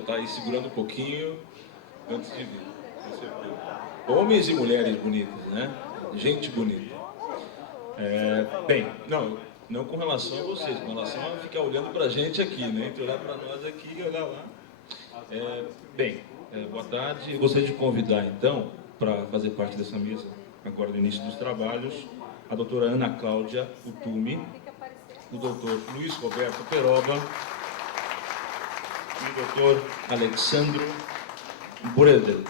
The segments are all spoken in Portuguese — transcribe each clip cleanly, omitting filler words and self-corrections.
está aí segurando um pouquinho antes de vir. Homens e mulheres bonitas, né? Gente bonita. Bem, não com relação a vocês, com relação a ficar olhando para a gente aqui, né? Entre olhar para nós aqui e olhar lá. Boa tarde. Eu gostaria de convidar, então, para fazer parte dessa mesa, agora no início dos trabalhos, a doutora Ana Cláudia Utumi, o doutor Luiz Roberto Peroba e o doutor Alexandro Bredel.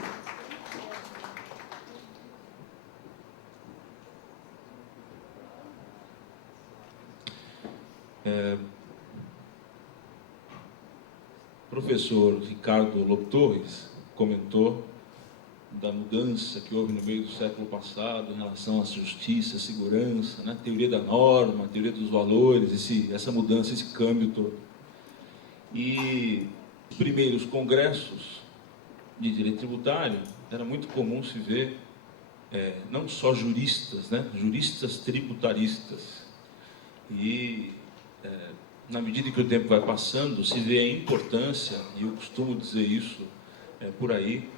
Professor Ricardo Lobo Torres comentou da mudança que houve no meio do século passado em relação à justiça, à segurança, né? Teoria da norma, teoria dos valores, essa mudança, esse câmbio todo. E os primeiros congressos de direito tributário, era muito comum se ver não só juristas, né? Juristas tributaristas. E na medida que o tempo vai passando, se vê a importância, e eu costumo dizer isso por aí,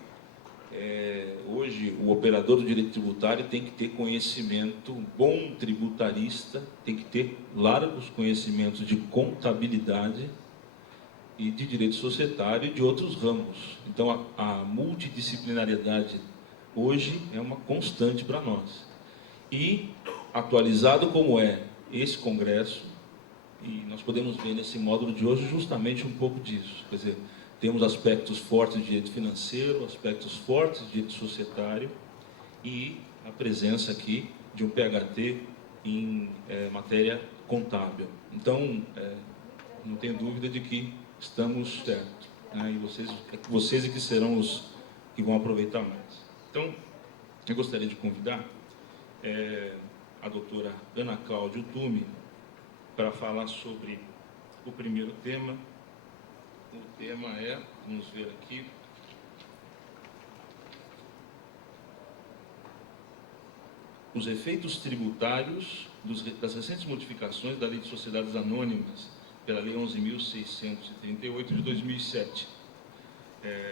hoje o operador do direito tributário tem que ter conhecimento, um bom tributarista tem que ter largos conhecimentos de contabilidade e de direito societário e de outros ramos. Então a multidisciplinariedade hoje é uma constante para nós. E atualizado como é esse congresso, e nós podemos ver nesse módulo de hoje justamente um pouco disso. Quer dizer, temos aspectos fortes de direito financeiro, aspectos fortes de direito societário e a presença aqui de um PhD em matéria contábil. Então, não tenho dúvida de que estamos certos, né? E vocês é que serão os que vão aproveitar mais. Então, eu gostaria de convidar a doutora Ana Cláudia Utumi para falar sobre o primeiro tema. O tema vamos ver aqui, os efeitos tributários das recentes modificações da Lei de Sociedades Anônimas, pela Lei 11.638 de 2007.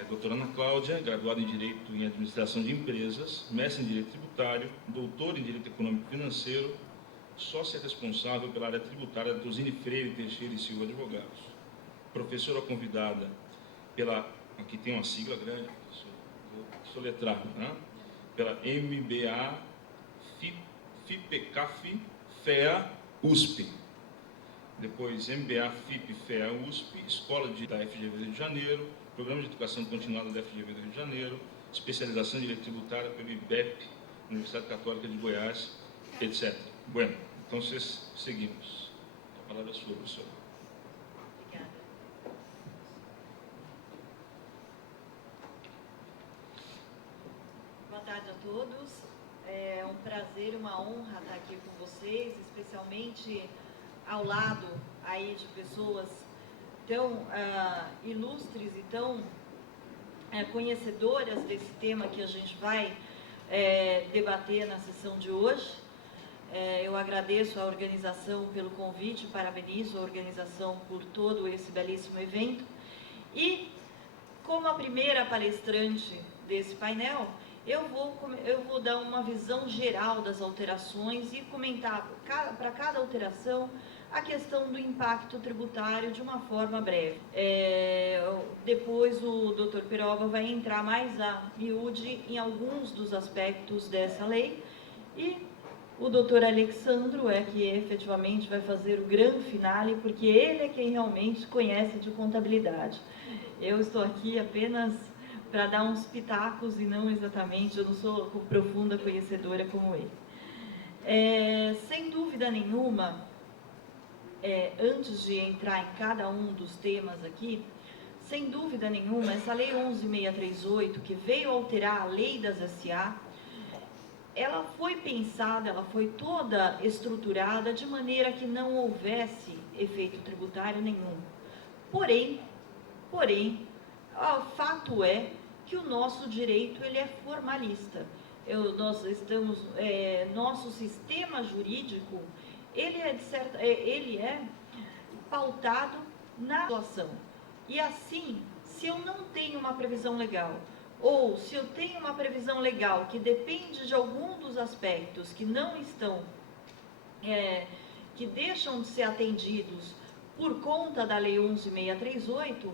Doutora Ana Cláudia, graduada em Direito em Administração de Empresas, mestre em Direito Tributário, doutora em Direito Econômico e Financeiro, sócia responsável pela área tributária da Tosini Freire Teixeira e Silva Advogados. Professora convidada aqui tem uma sigla grande, vou soletrar, né? Pela MBA, FIPECAF, FEA, USP. Depois MBA, FIP, FEA, USP, Escola da FGV Rio de Janeiro, Programa de Educação Continuada da FGV do Rio de Janeiro, especialização em Direito Tributário pelo IBEP, Universidade Católica de Goiás, etc. Bueno, então seguimos. A palavra é sua, professora. Obrigada. Boa tarde a todos. É um prazer e uma honra estar aqui com vocês, especialmente ao lado aí de pessoas tão ilustres e tão conhecedoras desse tema que a gente vai debater na sessão de hoje. Eu agradeço a organização pelo convite, parabenizo a organização por todo esse belíssimo evento. E, como a primeira palestrante desse painel, eu vou dar uma visão geral das alterações e comentar para cada alteração a questão do impacto tributário de uma forma breve. Depois o Dr. Peroba vai entrar mais a miúde em alguns dos aspectos dessa lei e o doutor Alexandro que efetivamente vai fazer o grande finale, porque ele é quem realmente conhece de contabilidade. Eu estou aqui apenas para dar uns pitacos e não exatamente, eu não sou profunda conhecedora como ele. Sem dúvida nenhuma, antes de entrar em cada um dos temas aqui, sem dúvida nenhuma, essa Lei 11.638, que veio alterar a Lei das SA, ela foi pensada, ela foi toda estruturada de maneira que não houvesse efeito tributário nenhum. Porém, o fato é que o nosso direito ele é formalista. Nosso sistema jurídico ele é pautado na situação. E assim, se eu não tenho uma previsão legal, ou se eu tenho uma previsão legal que depende de algum dos aspectos que não estão, que deixam de ser atendidos por conta da Lei 11.638,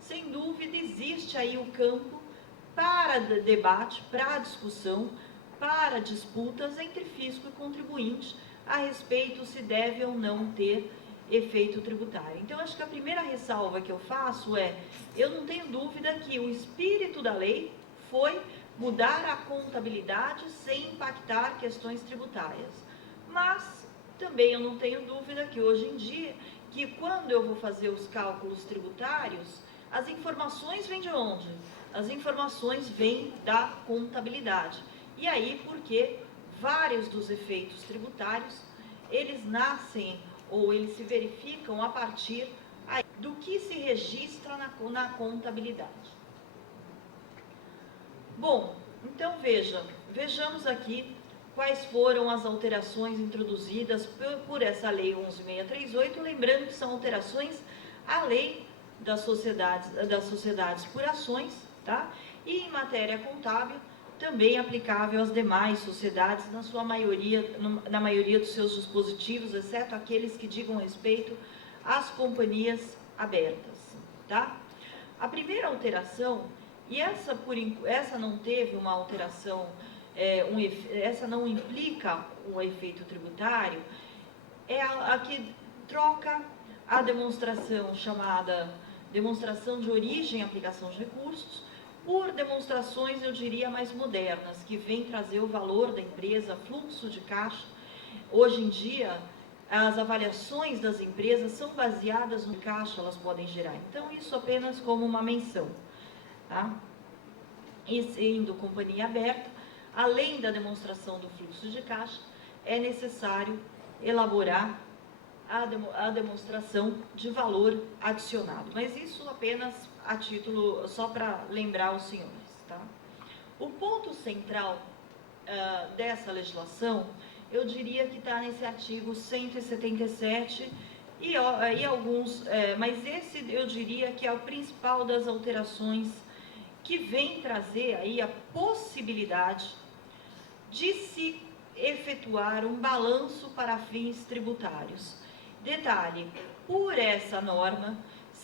sem dúvida existe aí o campo para debate, para discussão, para disputas entre fisco e contribuinte a respeito se deve ou não ter efeito tributário. Então, acho que a primeira ressalva que eu faço eu não tenho dúvida que o espírito da lei foi mudar a contabilidade sem impactar questões tributárias. Mas também eu não tenho dúvida que hoje em dia, que quando eu vou fazer os cálculos tributários, as informações vêm de onde? As informações vêm da contabilidade. E aí, porque vários dos efeitos tributários, eles nascem ou eles se verificam a partir do que se registra na contabilidade. Bom, então vejamos aqui quais foram as alterações introduzidas por essa Lei 11.638, lembrando que são alterações à Lei das Sociedades por Ações, tá? E em matéria contábil, também aplicável às demais sociedades, na maioria dos seus dispositivos, exceto aqueles que digam respeito às companhias abertas, tá? A primeira alteração, e essa não teve uma alteração, essa não implica um efeito tributário, é a que troca a demonstração chamada demonstração de origem e aplicação de recursos, por demonstrações, eu diria, mais modernas, que vêm trazer o valor da empresa, fluxo de caixa. Hoje em dia, as avaliações das empresas são baseadas no caixa, elas podem gerar. Então, isso apenas como uma menção. Tá? E sendo companhia aberta, além da demonstração do fluxo de caixa, é necessário elaborar a demonstração de valor adicionado. Mas isso apenas a título, só para lembrar os senhores. Tá? O ponto central dessa legislação, eu diria que está nesse artigo 177 e alguns, mas esse eu diria que é o principal das alterações que vem trazer aí a possibilidade de se efetuar um balanço para fins tributários. Detalhe, por essa norma,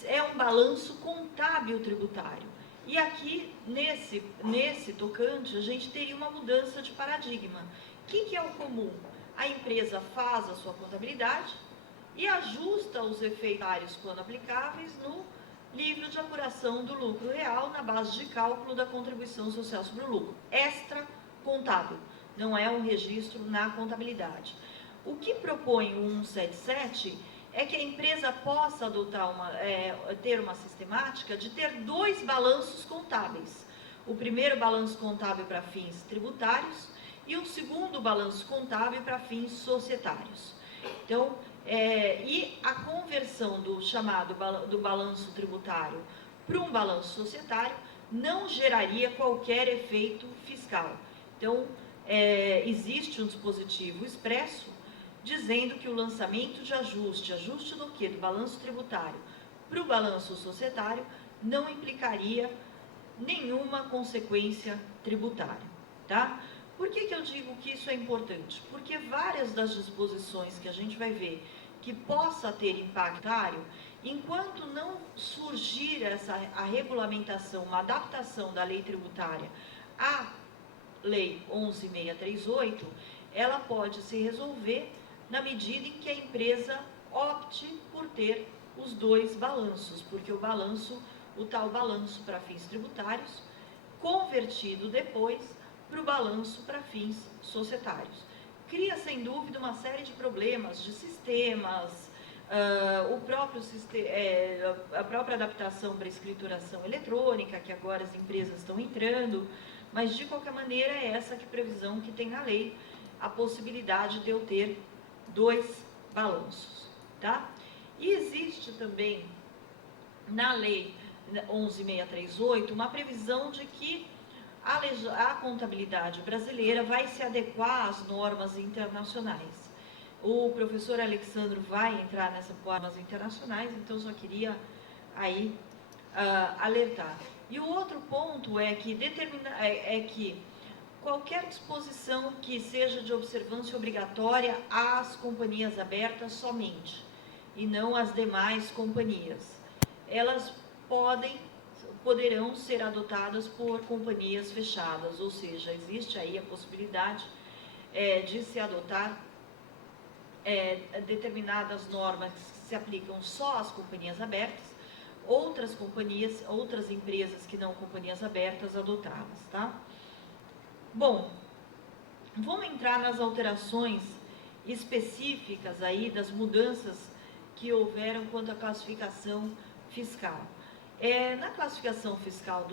é um balanço contábil tributário. E aqui, nesse tocante, a gente teria uma mudança de paradigma. O que é o comum? A empresa faz a sua contabilidade e ajusta os efeitos quando aplicáveis no livro de apuração do lucro real na base de cálculo da contribuição social sobre o lucro. Extra contábil, não é um registro na contabilidade. O que propõe o 177 é que a empresa possa ter uma sistemática de ter 2 balanços contábeis. O primeiro balanço contábil para fins tributários e o segundo balanço contábil para fins societários. Então, e a conversão do balanço tributário para um balanço societário não geraria qualquer efeito fiscal. Então, existe um dispositivo expresso dizendo que o lançamento de ajuste do quê? Do balanço tributário para o balanço societário não implicaria nenhuma consequência tributária, tá? Por que eu digo que isso é importante? Porque várias das disposições que a gente vai ver que possa ter impacto tributário, enquanto não surgir a regulamentação, uma adaptação da lei tributária à lei 11.638, ela pode se resolver na medida em que a empresa opte por ter os 2 balanços, porque o tal balanço para fins tributários, convertido depois para o balanço para fins societários. Cria, sem dúvida, uma série de problemas de sistemas, a própria adaptação para a escrituração eletrônica, que agora as empresas estão entrando, mas de qualquer maneira é essa previsão que tem na lei, a possibilidade de eu ter 2 balanços, tá? E existe também na lei 11.638 uma previsão de que a contabilidade brasileira vai se adequar às normas internacionais. O professor Alexandro vai entrar nessas normas internacionais, então só queria aí alertar. E o outro ponto é que qualquer disposição que seja de observância obrigatória às companhias abertas somente, e não às demais companhias, elas poderão ser adotadas por companhias fechadas, ou seja, existe aí a possibilidade de se adotar determinadas normas que se aplicam só às companhias abertas, outras empresas que não companhias abertas adotá-las, tá? Bom, vamos entrar nas alterações específicas aí das mudanças que houveram quanto à classificação fiscal. Na classificação fiscal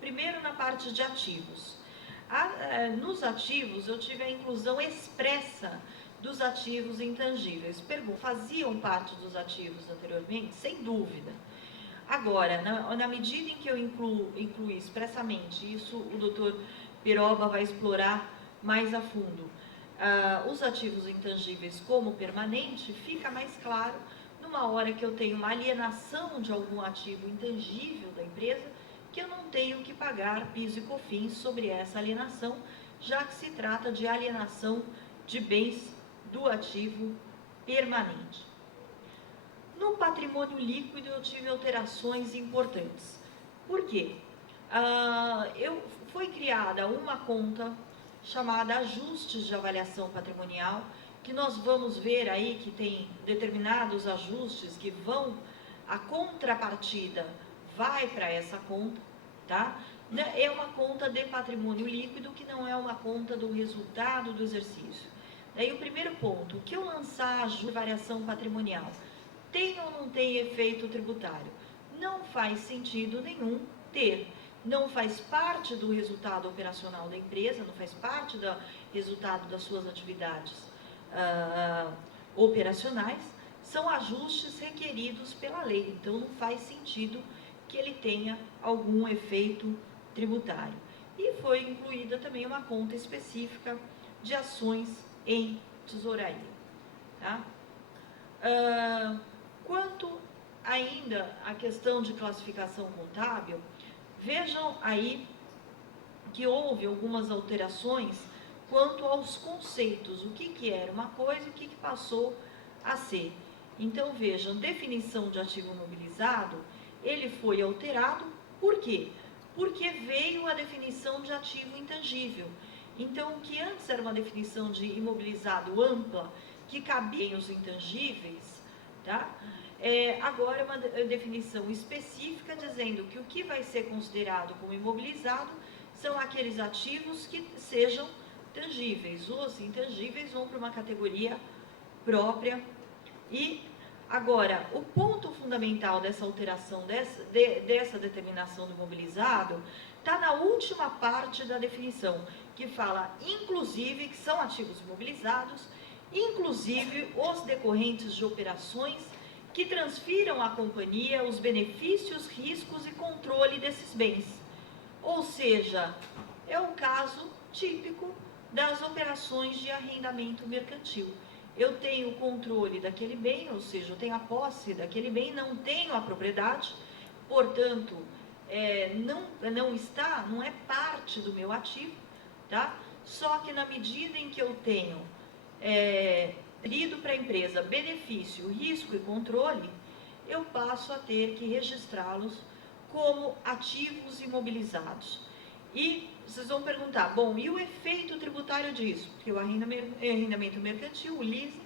primeiro na parte de ativos. Nos ativos eu tive a inclusão expressa dos ativos intangíveis. Faziam parte dos ativos anteriormente? Sem dúvida. Agora, na medida em que eu incluí expressamente, isso o doutor Piroba vai explorar mais a fundo, os ativos intangíveis como permanente, fica mais claro numa hora que eu tenho uma alienação de algum ativo intangível da empresa, que eu não tenho que pagar PIS e COFINS sobre essa alienação, já que se trata de alienação de bens do ativo permanente. No patrimônio líquido eu tive alterações importantes. Por quê? Foi criada uma conta chamada ajustes de avaliação patrimonial, que nós vamos ver aí que tem determinados ajustes que a contrapartida vai para essa conta, tá? É uma conta de patrimônio líquido que não é uma conta do resultado do exercício. Daí o primeiro ponto, que eu lançar ajuste de variação patrimonial, tem ou não tem efeito tributário? Não faz sentido nenhum ter. Não faz parte do resultado operacional da empresa, não faz parte do resultado das suas atividades operacionais, são ajustes requeridos pela lei, então não faz sentido que ele tenha algum efeito tributário. E foi incluída também uma conta específica de ações em tesouraria. Tá? Quanto ainda à questão de classificação contábil, vejam aí que houve algumas alterações quanto aos conceitos, o que era uma coisa e o que passou a ser. Então, vejam, definição de ativo imobilizado, ele foi alterado, por quê? Porque veio a definição de ativo intangível. Então, o que antes era uma definição de imobilizado ampla, que cabia os intangíveis, tá? Agora é uma definição específica dizendo que o que vai ser considerado como imobilizado são aqueles ativos que sejam tangíveis. Os intangíveis vão para uma categoria própria. E agora, o ponto fundamental dessa alteração, dessa determinação do imobilizado, está na última parte da definição, que fala, inclusive, que são ativos imobilizados, inclusive os decorrentes de operações que transfiram à companhia os benefícios, riscos e controle desses bens. Ou seja, é o caso típico das operações de arrendamento mercantil. Eu tenho o controle daquele bem, ou seja, eu tenho a posse daquele bem, não tenho a propriedade, portanto, não é parte do meu ativo, tá? Só que na medida em que eu tenho transferido para a empresa benefício, risco e controle, eu passo a ter que registrá-los como ativos imobilizados. E vocês vão perguntar, bom, e o efeito tributário disso? Porque o arrendamento mercantil, o leasing,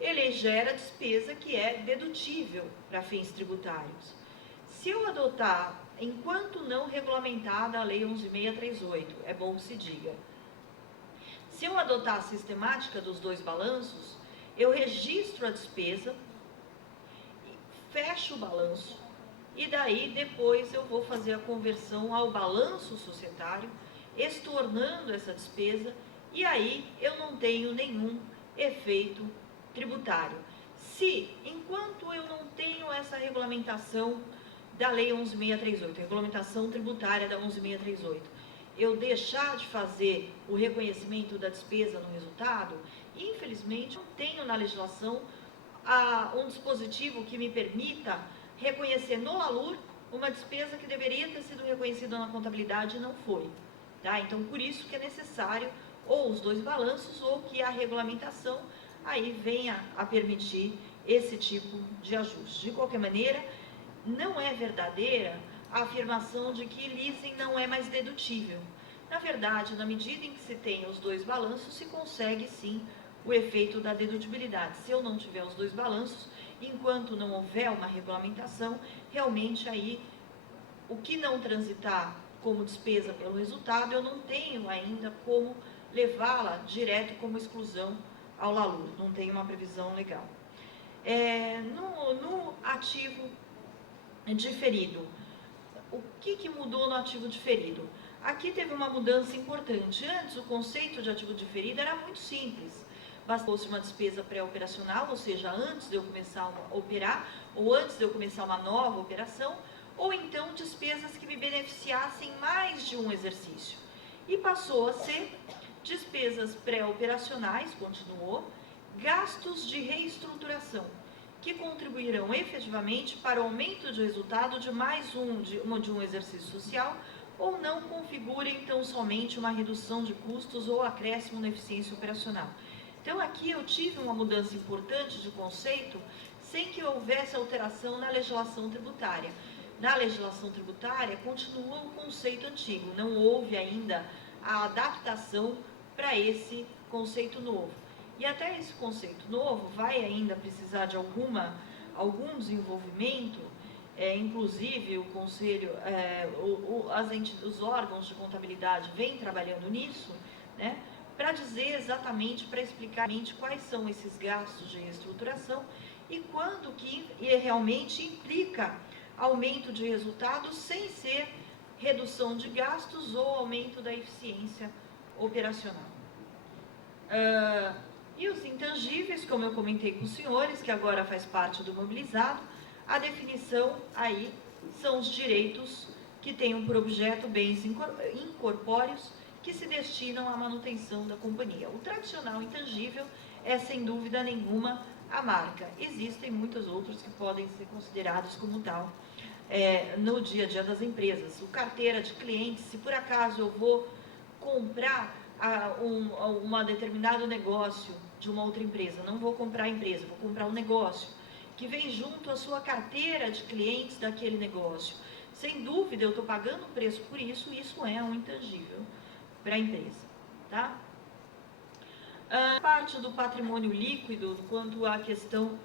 ele gera despesa que é dedutível para fins tributários. Se eu adotar, enquanto não regulamentada a Lei 11.638, é bom que se diga, se eu adotar a sistemática dos dois balanços, eu registro a despesa, fecho o balanço, e daí depois eu vou fazer a conversão ao balanço societário, estornando essa despesa, e aí eu não tenho nenhum efeito tributário. Se, enquanto eu não tenho essa regulamentação da Lei 11.638, regulamentação tributária da 11.638, eu deixar de fazer o reconhecimento da despesa no resultado, infelizmente não tenho na legislação um dispositivo que me permita reconhecer no LALUR uma despesa que deveria ter sido reconhecida na contabilidade e não foi. Tá? Então, por isso que é necessário ou os dois balanços ou que a regulamentação aí venha a permitir esse tipo de ajuste. De qualquer maneira, não é verdadeira a afirmação de que leasing não é mais dedutível. Na verdade, na medida em que se tem os dois balanços, se consegue sim o efeito da dedutibilidade. Se eu não tiver os dois balanços, enquanto não houver uma regulamentação, realmente aí o que não transitar como despesa pelo resultado, eu não tenho ainda como levá-la direto como exclusão ao LALUR, não tem uma previsão legal. No ativo diferido, o que mudou no ativo diferido? Aqui teve uma mudança importante. Antes, o conceito de ativo diferido era muito simples. Bastou-se uma despesa pré-operacional, ou seja, antes de eu começar a operar, ou antes de eu começar uma nova operação, ou então despesas que me beneficiassem mais de um exercício. E passou a ser despesas pré-operacionais, continuou, gastos de reestruturação, que contribuirão efetivamente para o aumento de resultado de mais de um exercício social, ou não configurem então somente uma redução de custos ou acréscimo na eficiência operacional. Então aqui eu tive uma mudança importante de conceito, sem que houvesse alteração na legislação tributária. Na legislação tributária continua o conceito antigo, não houve ainda a adaptação para esse conceito novo. E até esse conceito novo vai ainda precisar de algum desenvolvimento, inclusive o Conselho, os órgãos de contabilidade vêm trabalhando nisso, né, para dizer exatamente, para explicar quais são esses gastos de reestruturação e quando que realmente implica aumento de resultados sem ser redução de gastos ou aumento da eficiência operacional. E os intangíveis, como eu comentei com os senhores, que agora faz parte do mobilizado, a definição aí são os direitos que tenham por objeto bens incorpóreos que se destinam à manutenção da companhia. O tradicional intangível é, sem dúvida nenhuma, a marca. Existem muitos outros que podem ser considerados como tal no dia a dia das empresas. O carteira de clientes, se por acaso eu vou comprar um determinado negócio de uma outra empresa, não vou comprar a empresa, vou comprar um negócio que vem junto à sua carteira de clientes daquele negócio. Sem dúvida, eu estou pagando um preço por isso, e isso é um intangível para a empresa. Tá? Parte do patrimônio líquido, quanto à questão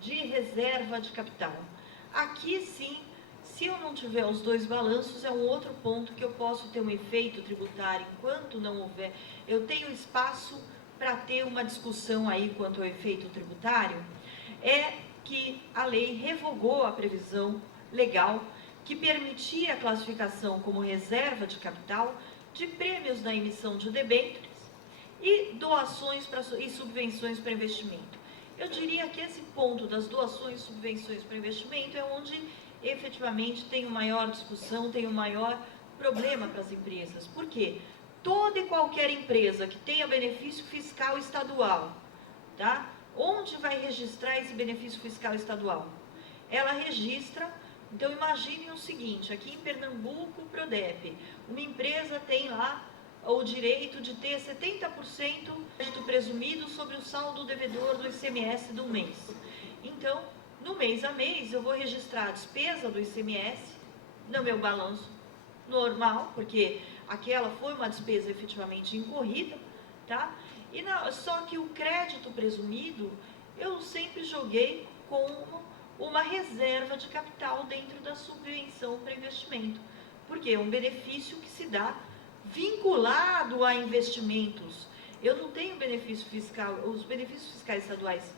de reserva de capital. Aqui, sim, se eu não tiver os dois balanços, é um outro ponto que eu posso ter um efeito tributário. Enquanto não houver, eu tenho espaço para ter uma discussão aí quanto ao efeito tributário, é que a lei revogou a previsão legal que permitia a classificação como reserva de capital de prêmios da emissão de debêntures e doações e subvenções para investimento. Eu diria que esse ponto das doações e subvenções para investimento é onde efetivamente tem uma maior discussão, tem um maior problema para as empresas. Por quê? Toda e qualquer empresa que tenha benefício fiscal estadual, tá? Onde vai registrar esse benefício fiscal estadual? Ela registra. Então imagine o seguinte, aqui em Pernambuco, o Prodep, uma empresa tem lá o direito de ter 70% crédito presumido sobre o saldo devedor do ICMS do mês. Então, no mês a mês, eu vou registrar a despesa do ICMS no meu balanço normal, porque aquela foi uma despesa efetivamente incorrida, tá? Só que o crédito presumido, eu sempre joguei como uma reserva de capital dentro da subvenção para investimento, porque é um benefício que se dá vinculado a investimentos. Eu não tenho benefício fiscal, os benefícios fiscais estaduais,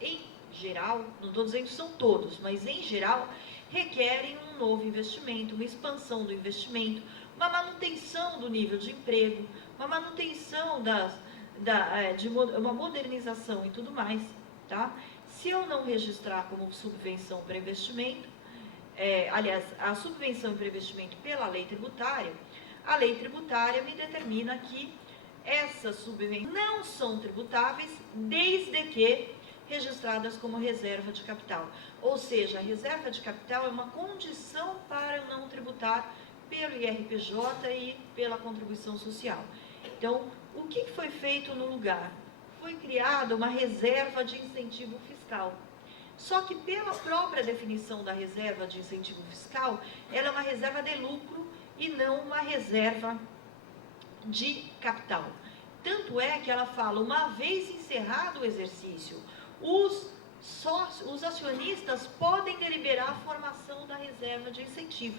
em geral, não estou dizendo que são todos, mas em geral, requerem um novo investimento, uma expansão do investimento, uma manutenção do nível de emprego, uma manutenção uma modernização e tudo mais, tá? Se eu não registrar como subvenção para investimento, aliás, a subvenção para investimento pela lei tributária, a lei tributária me determina que essas subvenções não são tributáveis desde que registradas como reserva de capital. Ou seja, a reserva de capital é uma condição para eu não tributar pelo IRPJ e pela contribuição social. Então, o que foi feito no lugar? Foi criada uma reserva de incentivo fiscal. Só que pela própria definição da reserva de incentivo fiscal, ela é uma reserva de lucro e não uma reserva de capital. Tanto é que ela fala, uma vez encerrado o exercício, os acionistas podem deliberar a formação da reserva de incentivo.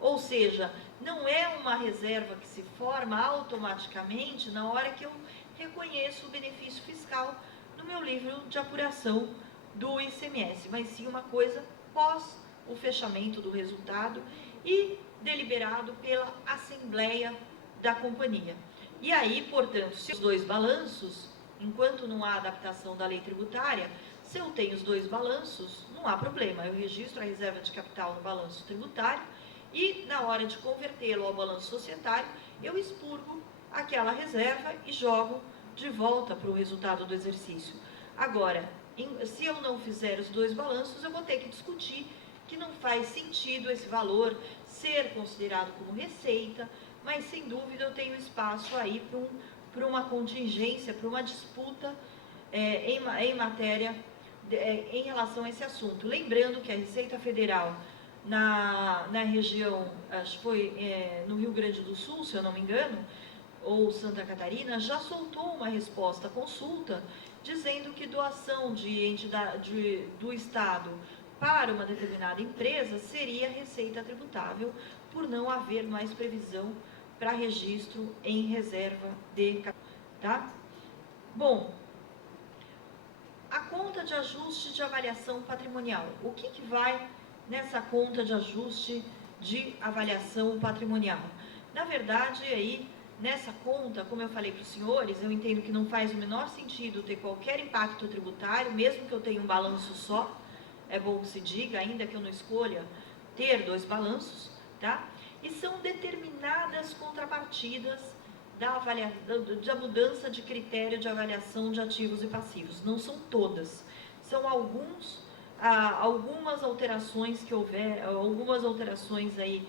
Ou seja, não é uma reserva que se forma automaticamente na hora que eu reconheço o benefício fiscal no meu livro de apuração do ICMS, mas sim uma coisa pós o fechamento do resultado e deliberado pela Assembleia da companhia. E aí, portanto, se os dois balanços, enquanto não há adaptação da lei tributária, se eu tenho os dois balanços, não há problema, eu registro a reserva de capital no balanço tributário e na hora de convertê-lo ao balanço societário, eu expurgo aquela reserva e jogo de volta para o resultado do exercício. Agora, se eu não fizer os dois balanços, eu vou ter que discutir que não faz sentido esse valor ser considerado como receita, mas sem dúvida eu tenho espaço aí para uma contingência, para uma disputa em matéria, em relação a esse assunto. Lembrando que a Receita Federal, na região, acho que foi no Rio Grande do Sul, se eu não me engano, ou Santa Catarina, já soltou uma resposta à consulta, dizendo que doação do Estado para uma determinada empresa seria receita tributável, por não haver mais previsão para registro em reserva de capital. Tá? Bom, a conta de ajuste de avaliação patrimonial. O que vai nessa conta de ajuste de avaliação patrimonial? Na verdade, aí, nessa conta, como eu falei para os senhores, eu entendo que não faz o menor sentido ter qualquer impacto tributário, mesmo que eu tenha um balanço só. É bom que se diga, ainda que eu não escolha ter dois balanços, tá? E são determinadas contrapartidas da mudança de critério de avaliação de ativos e passivos. Não são todas, são algumas alterações que houver, algumas alterações aí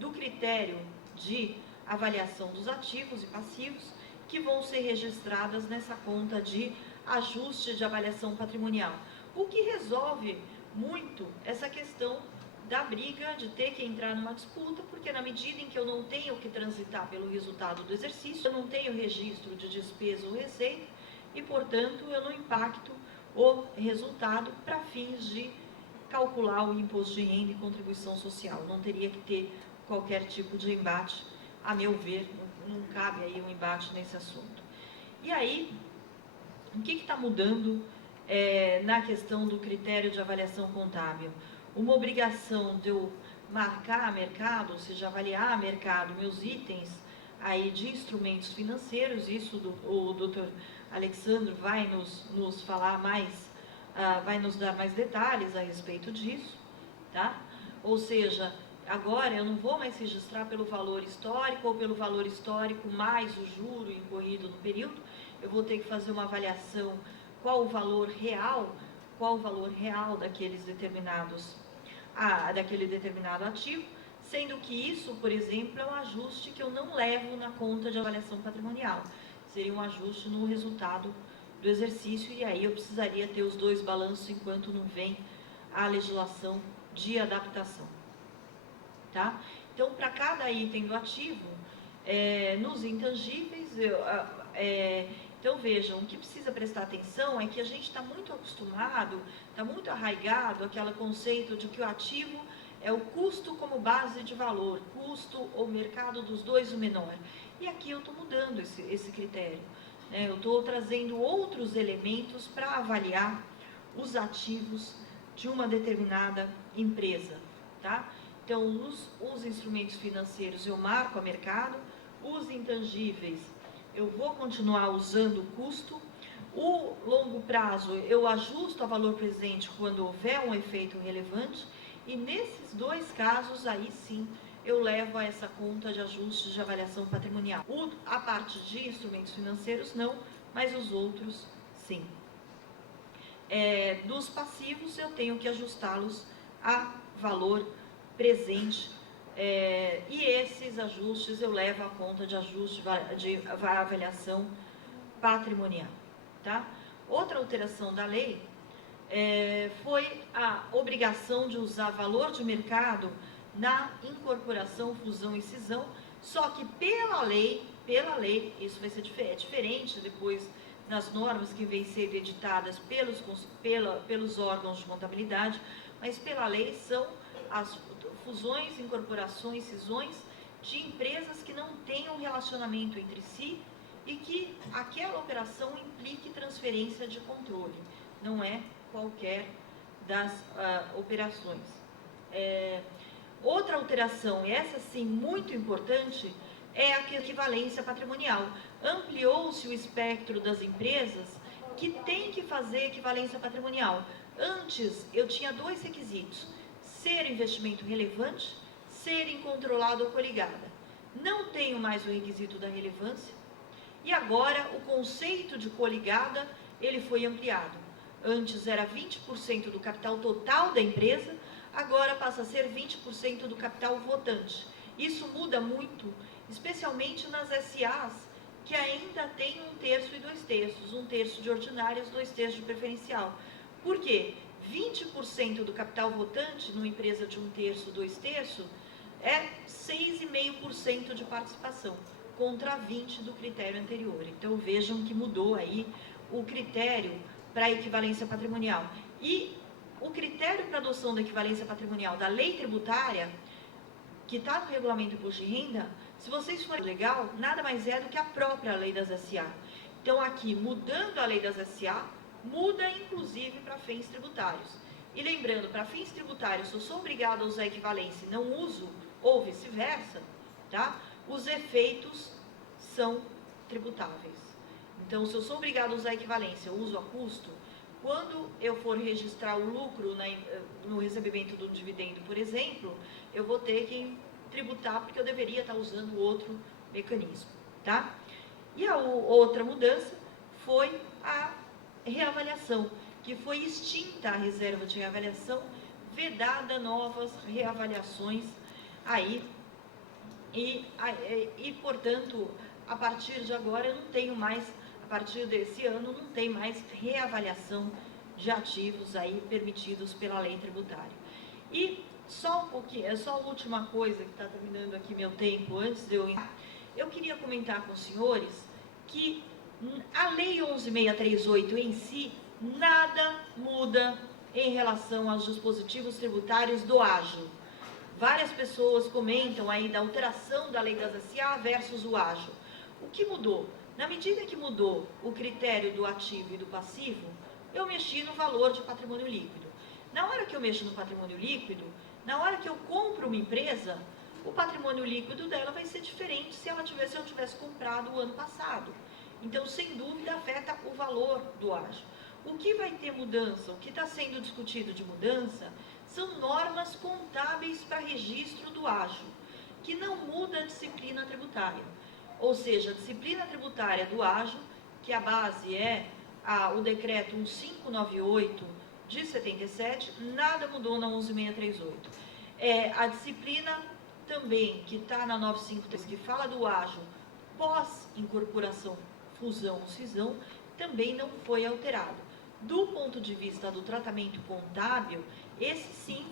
do critério de avaliação dos ativos e passivos que vão ser registradas nessa conta de ajuste de avaliação patrimonial. O que resolve muito essa questão da briga de ter que entrar numa disputa, porque na medida em que eu não tenho que transitar pelo resultado do exercício, eu não tenho registro de despesa ou receita e, portanto, eu não impacto o resultado para fins de calcular o imposto de renda e contribuição social. Não teria que ter qualquer tipo de embate, a meu ver, não cabe aí um embate nesse assunto. E aí, o que está mudando na questão do critério de avaliação contábil? Uma obrigação de eu marcar a mercado, ou seja, avaliar a mercado, meus itens aí de instrumentos financeiros, isso o Dr. Alexandre vai nos falar mais, vai nos dar mais detalhes a respeito disso, tá? Ou seja, agora eu não vou mais registrar pelo valor histórico ou pelo valor histórico mais o juro incorrido no período, eu vou ter que fazer uma avaliação qual o valor real daquele determinado ativo, sendo que isso, por exemplo, é um ajuste que eu não levo na conta de avaliação patrimonial. Seria um ajuste no resultado do exercício e aí eu precisaria ter os dois balanços enquanto não vem a legislação de adaptação. Tá? Então, para cada item do ativo, nos intangíveis, então vejam, o que precisa prestar atenção é que a gente está muito acostumado, está muito arraigado aquele conceito de que o ativo é o custo como base de valor, custo ou mercado dos dois o menor. E aqui eu estou mudando esse critério, né? Eu estou trazendo outros elementos para avaliar os ativos de uma determinada empresa, tá? Então, os instrumentos financeiros eu marco a mercado, os intangíveis eu vou continuar usando o custo, o longo prazo eu ajusto a valor presente quando houver um efeito relevante e nesses dois casos aí sim eu levo a essa conta de ajuste de avaliação patrimonial. A parte de instrumentos financeiros não, mas os outros sim. dos passivos eu tenho que ajustá-los a valor presente, e esses ajustes eu levo à conta de ajuste de avaliação patrimonial, tá? Outra alteração da lei foi a obrigação de usar valor de mercado na incorporação, fusão e cisão, só que pela lei, isso vai ser diferente depois nas normas que vêm ser editadas pelos órgãos de contabilidade, mas pela lei são as fusões, incorporações, cisões de empresas que não tenham relacionamento entre si e que aquela operação implique transferência de controle, não é qualquer das operações. Outra alteração, e essa sim muito importante, é a equivalência patrimonial. Ampliou-se o espectro das empresas que têm que fazer equivalência patrimonial. Antes, eu tinha 2 requisitos: ser investimento relevante, ser incontrolado ou coligada. Não tenho mais o requisito da relevância, e agora o conceito de coligada, ele foi ampliado. Antes era 20% do capital total da empresa, agora passa a ser 20% do capital votante. Isso muda muito, especialmente nas SAs, que ainda tem 1/3 e 2/3, 1/3 de ordinárias, 2/3 de preferencial. Por quê? 20% do capital votante, numa empresa de 1/3, 2/3, é 6,5% de participação, contra 20% do critério anterior. Então vejam que mudou aí o critério para a equivalência patrimonial. E o critério para adoção da equivalência patrimonial da lei tributária, que está no regulamento do imposto de renda, se vocês forem legal, nada mais é do que a própria lei das SA. Então aqui, mudando a lei das SA, muda inclusive para fins tributários. E lembrando, para fins tributários, se eu sou obrigado a usar equivalência e não uso, ou vice-versa, tá? Os efeitos são tributáveis. Então, se eu sou obrigado a usar equivalência, uso a custo, quando eu for registrar o lucro no recebimento do dividendo, por exemplo, eu vou ter que tributar porque eu deveria estar usando outro mecanismo, tá? E a outra mudança foi a reavaliação, que foi extinta a reserva de reavaliação, vedada novas reavaliações aí, e portanto, a partir de agora eu não tenho mais, a partir desse ano, não tem mais reavaliação de ativos aí permitidos pela lei tributária. E só um pouquinho, só a última coisa que está terminando aqui meu tempo, antes de eu queria comentar com os senhores que a lei 11.638 em si, nada muda em relação aos dispositivos tributários do ágio. Várias pessoas comentam aí da alteração da lei das SA versus o ágio. O que mudou? Na medida que mudou o critério do ativo e do passivo, eu mexi no valor de patrimônio líquido. Na hora que eu mexo no patrimônio líquido, na hora que eu compro uma empresa, o patrimônio líquido dela vai ser diferente se eu tivesse comprado o ano passado. Então, sem dúvida, afeta o valor do ágio. O que vai ter mudança, o que está sendo discutido de mudança, são normas contábeis para registro do ágio, que não muda a disciplina tributária. Ou seja, a disciplina tributária do ágio, que a base é o decreto 1598 de 77, nada mudou na 11.638. A disciplina também, que está na 953, que fala do ágio pós-incorporação, fusão, cisão, também não foi alterado. Do ponto de vista do tratamento contábil, esse sim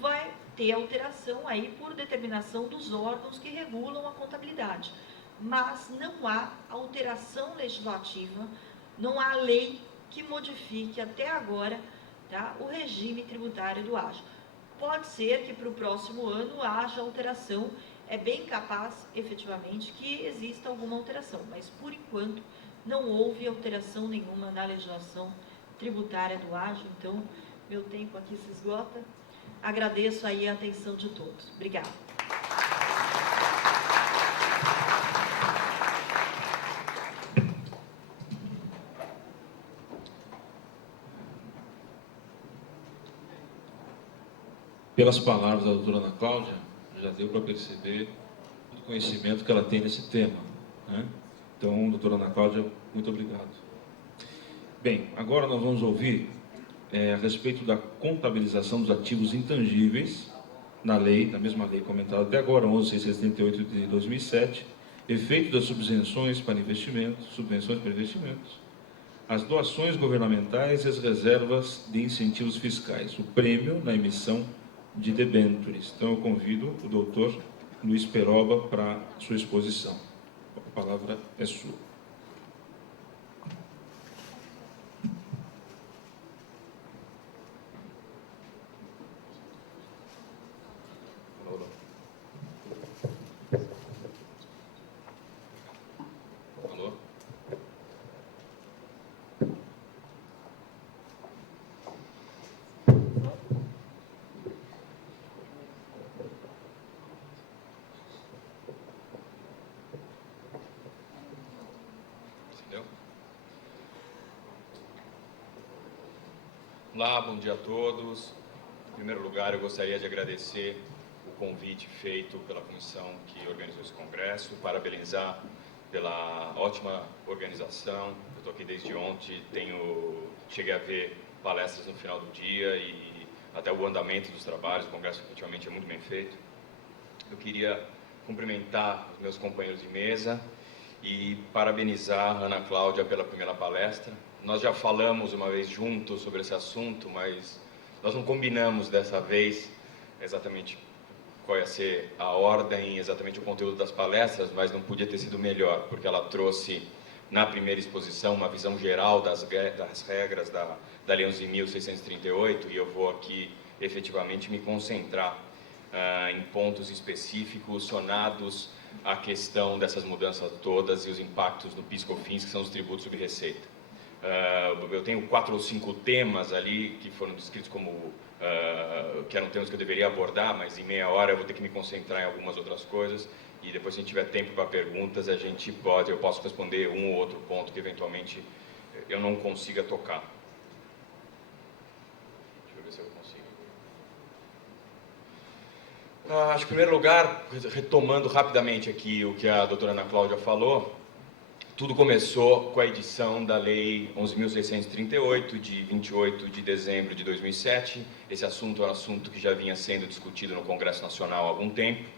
vai ter alteração aí por determinação dos órgãos que regulam a contabilidade. Mas não há alteração legislativa, não há lei que modifique até agora, tá, o regime tributário do ágio. Pode ser que para o próximo ano haja alteração, é bem capaz, efetivamente, que exista alguma alteração, mas por enquanto não houve alteração nenhuma na legislação tributária do ágio. Então, meu tempo aqui se esgota. Agradeço aí a atenção de todos. Obrigada. Pelas palavras da doutora Ana Cláudia, já deu para perceber o conhecimento que ela tem nesse tema, né? Então, doutora Ana Cláudia, muito obrigado. Bem, agora nós vamos ouvir a respeito da contabilização dos ativos intangíveis, na mesma lei comentada até agora, 11.678 de 2007, efeito das subvenções para investimentos, as doações governamentais e as reservas de incentivos fiscais, o prêmio na emissão de debêntures. Então, eu convido o doutor Luiz Peroba para sua exposição. A palavra é sua. Olá, bom dia a todos. Em primeiro lugar, eu gostaria de agradecer o convite feito pela comissão que organizou esse congresso, parabenizar pela ótima organização. Eu estou aqui desde ontem, cheguei a ver palestras no final do dia e até o andamento dos trabalhos. O congresso efetivamente é muito bem feito. Eu queria cumprimentar os meus companheiros de mesa e parabenizar a Ana Cláudia pela primeira palestra. Nós já falamos uma vez juntos sobre esse assunto, mas nós não combinamos dessa vez exatamente qual ia ser a ordem, exatamente o conteúdo das palestras, mas não podia ter sido melhor, porque ela trouxe na primeira exposição uma visão geral das regras da Lei 11.638, e eu vou aqui efetivamente me concentrar em pontos específicos sonados à questão dessas mudanças todas e os impactos no PIS/COFINS, que são os tributos sobre receita. Eu tenho 4 ou 5 temas ali que foram descritos como que eram temas que eu deveria abordar, mas em meia hora eu vou ter que me concentrar em algumas outras coisas, e depois, se a gente tiver tempo para perguntas, eu posso responder um ou outro ponto que eventualmente eu não consiga tocar. Deixa eu ver se eu consigo. Acho que, em primeiro lugar, retomando rapidamente aqui o que a doutora Ana Cláudia falou, tudo começou com a edição da Lei 11.638, de 28 de dezembro de 2007. Esse assunto é um assunto que já vinha sendo discutido no Congresso Nacional há algum tempo,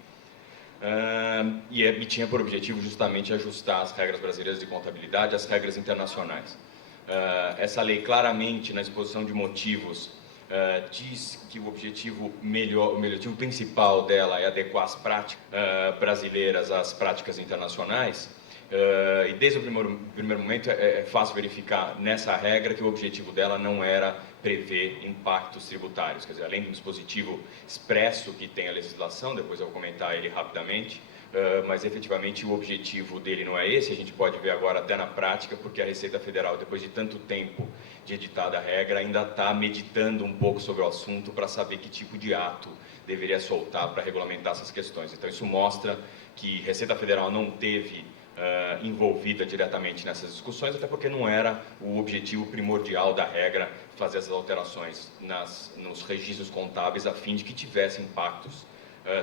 e tinha por objetivo justamente ajustar as regras brasileiras de contabilidade às regras internacionais. Essa lei, claramente, na exposição de motivos, diz que o objetivo principal dela é adequar as práticas brasileiras às práticas internacionais. E desde o primeiro momento é fácil verificar nessa regra que o objetivo dela não era prever impactos tributários, quer dizer, além do dispositivo expresso que tem a legislação, depois eu vou comentar ele rapidamente, mas efetivamente o objetivo dele não é esse. A gente pode ver agora até na prática, porque a Receita Federal, depois de tanto tempo de editada a regra, ainda está meditando um pouco sobre o assunto para saber que tipo de ato deveria soltar para regulamentar essas questões. Então isso mostra que a Receita Federal não teve envolvida diretamente nessas discussões, até porque não era o objetivo primordial da regra fazer essas alterações nos registros contábeis a fim de que tivesse impactos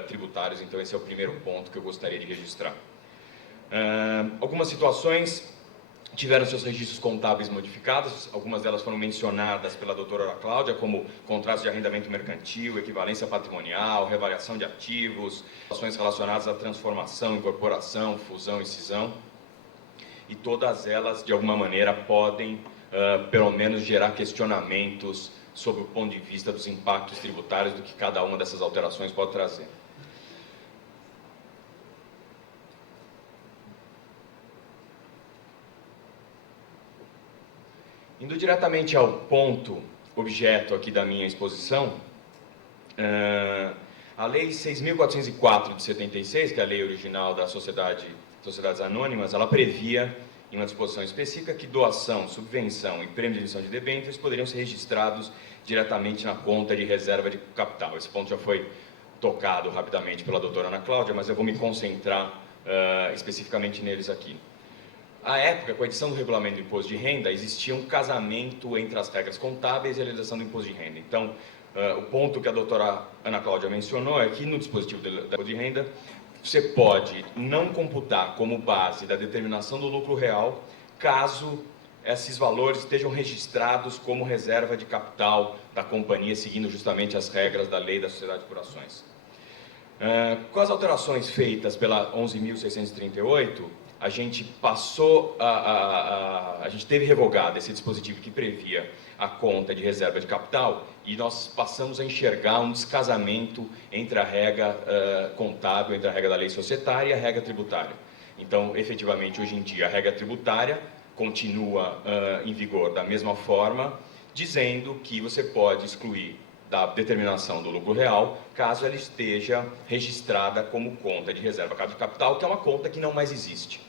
tributários. Então esse é o primeiro ponto que eu gostaria de registrar. Algumas situações tiveram seus registros contábeis modificados, algumas delas foram mencionadas pela doutora Ana Cláudia, como contratos de arrendamento mercantil, equivalência patrimonial, revaliação de ativos, ações relacionadas à transformação, incorporação, fusão e cisão, e todas elas, de alguma maneira, podem, pelo menos, gerar questionamentos sobre o ponto de vista dos impactos tributários do que cada uma dessas alterações pode trazer. Indo diretamente ao ponto, objeto aqui da minha exposição, a Lei 6.404 de 76, que é a lei original das Sociedades Anônimas, ela previa, em uma disposição específica, que doação, subvenção e prêmio de emissão de debêntures poderiam ser registrados diretamente na conta de reserva de capital. Esse ponto já foi tocado rapidamente pela doutora Ana Cláudia, mas eu vou me concentrar especificamente neles aqui. À época, com a edição do regulamento do imposto de renda, existia um casamento entre as regras contábeis e a legislação do imposto de renda. Então, o ponto que a doutora Ana Cláudia mencionou é que no dispositivo do imposto de renda, você pode não computar como base da determinação do lucro real, caso esses valores estejam registrados como reserva de capital da companhia, seguindo justamente as regras da Lei da Sociedade por Ações. Com as alterações feitas pela 11.638, a gente passou a gente teve revogado esse dispositivo que previa a conta de reserva de capital e nós passamos a enxergar um descasamento entre a regra contábil, entre a regra da lei societária e a regra tributária. Então, efetivamente, hoje em dia, a regra tributária continua em vigor da mesma forma, dizendo que você pode excluir da determinação do lucro real, caso ela esteja registrada como conta de reserva de capital, que é uma conta que não mais existe.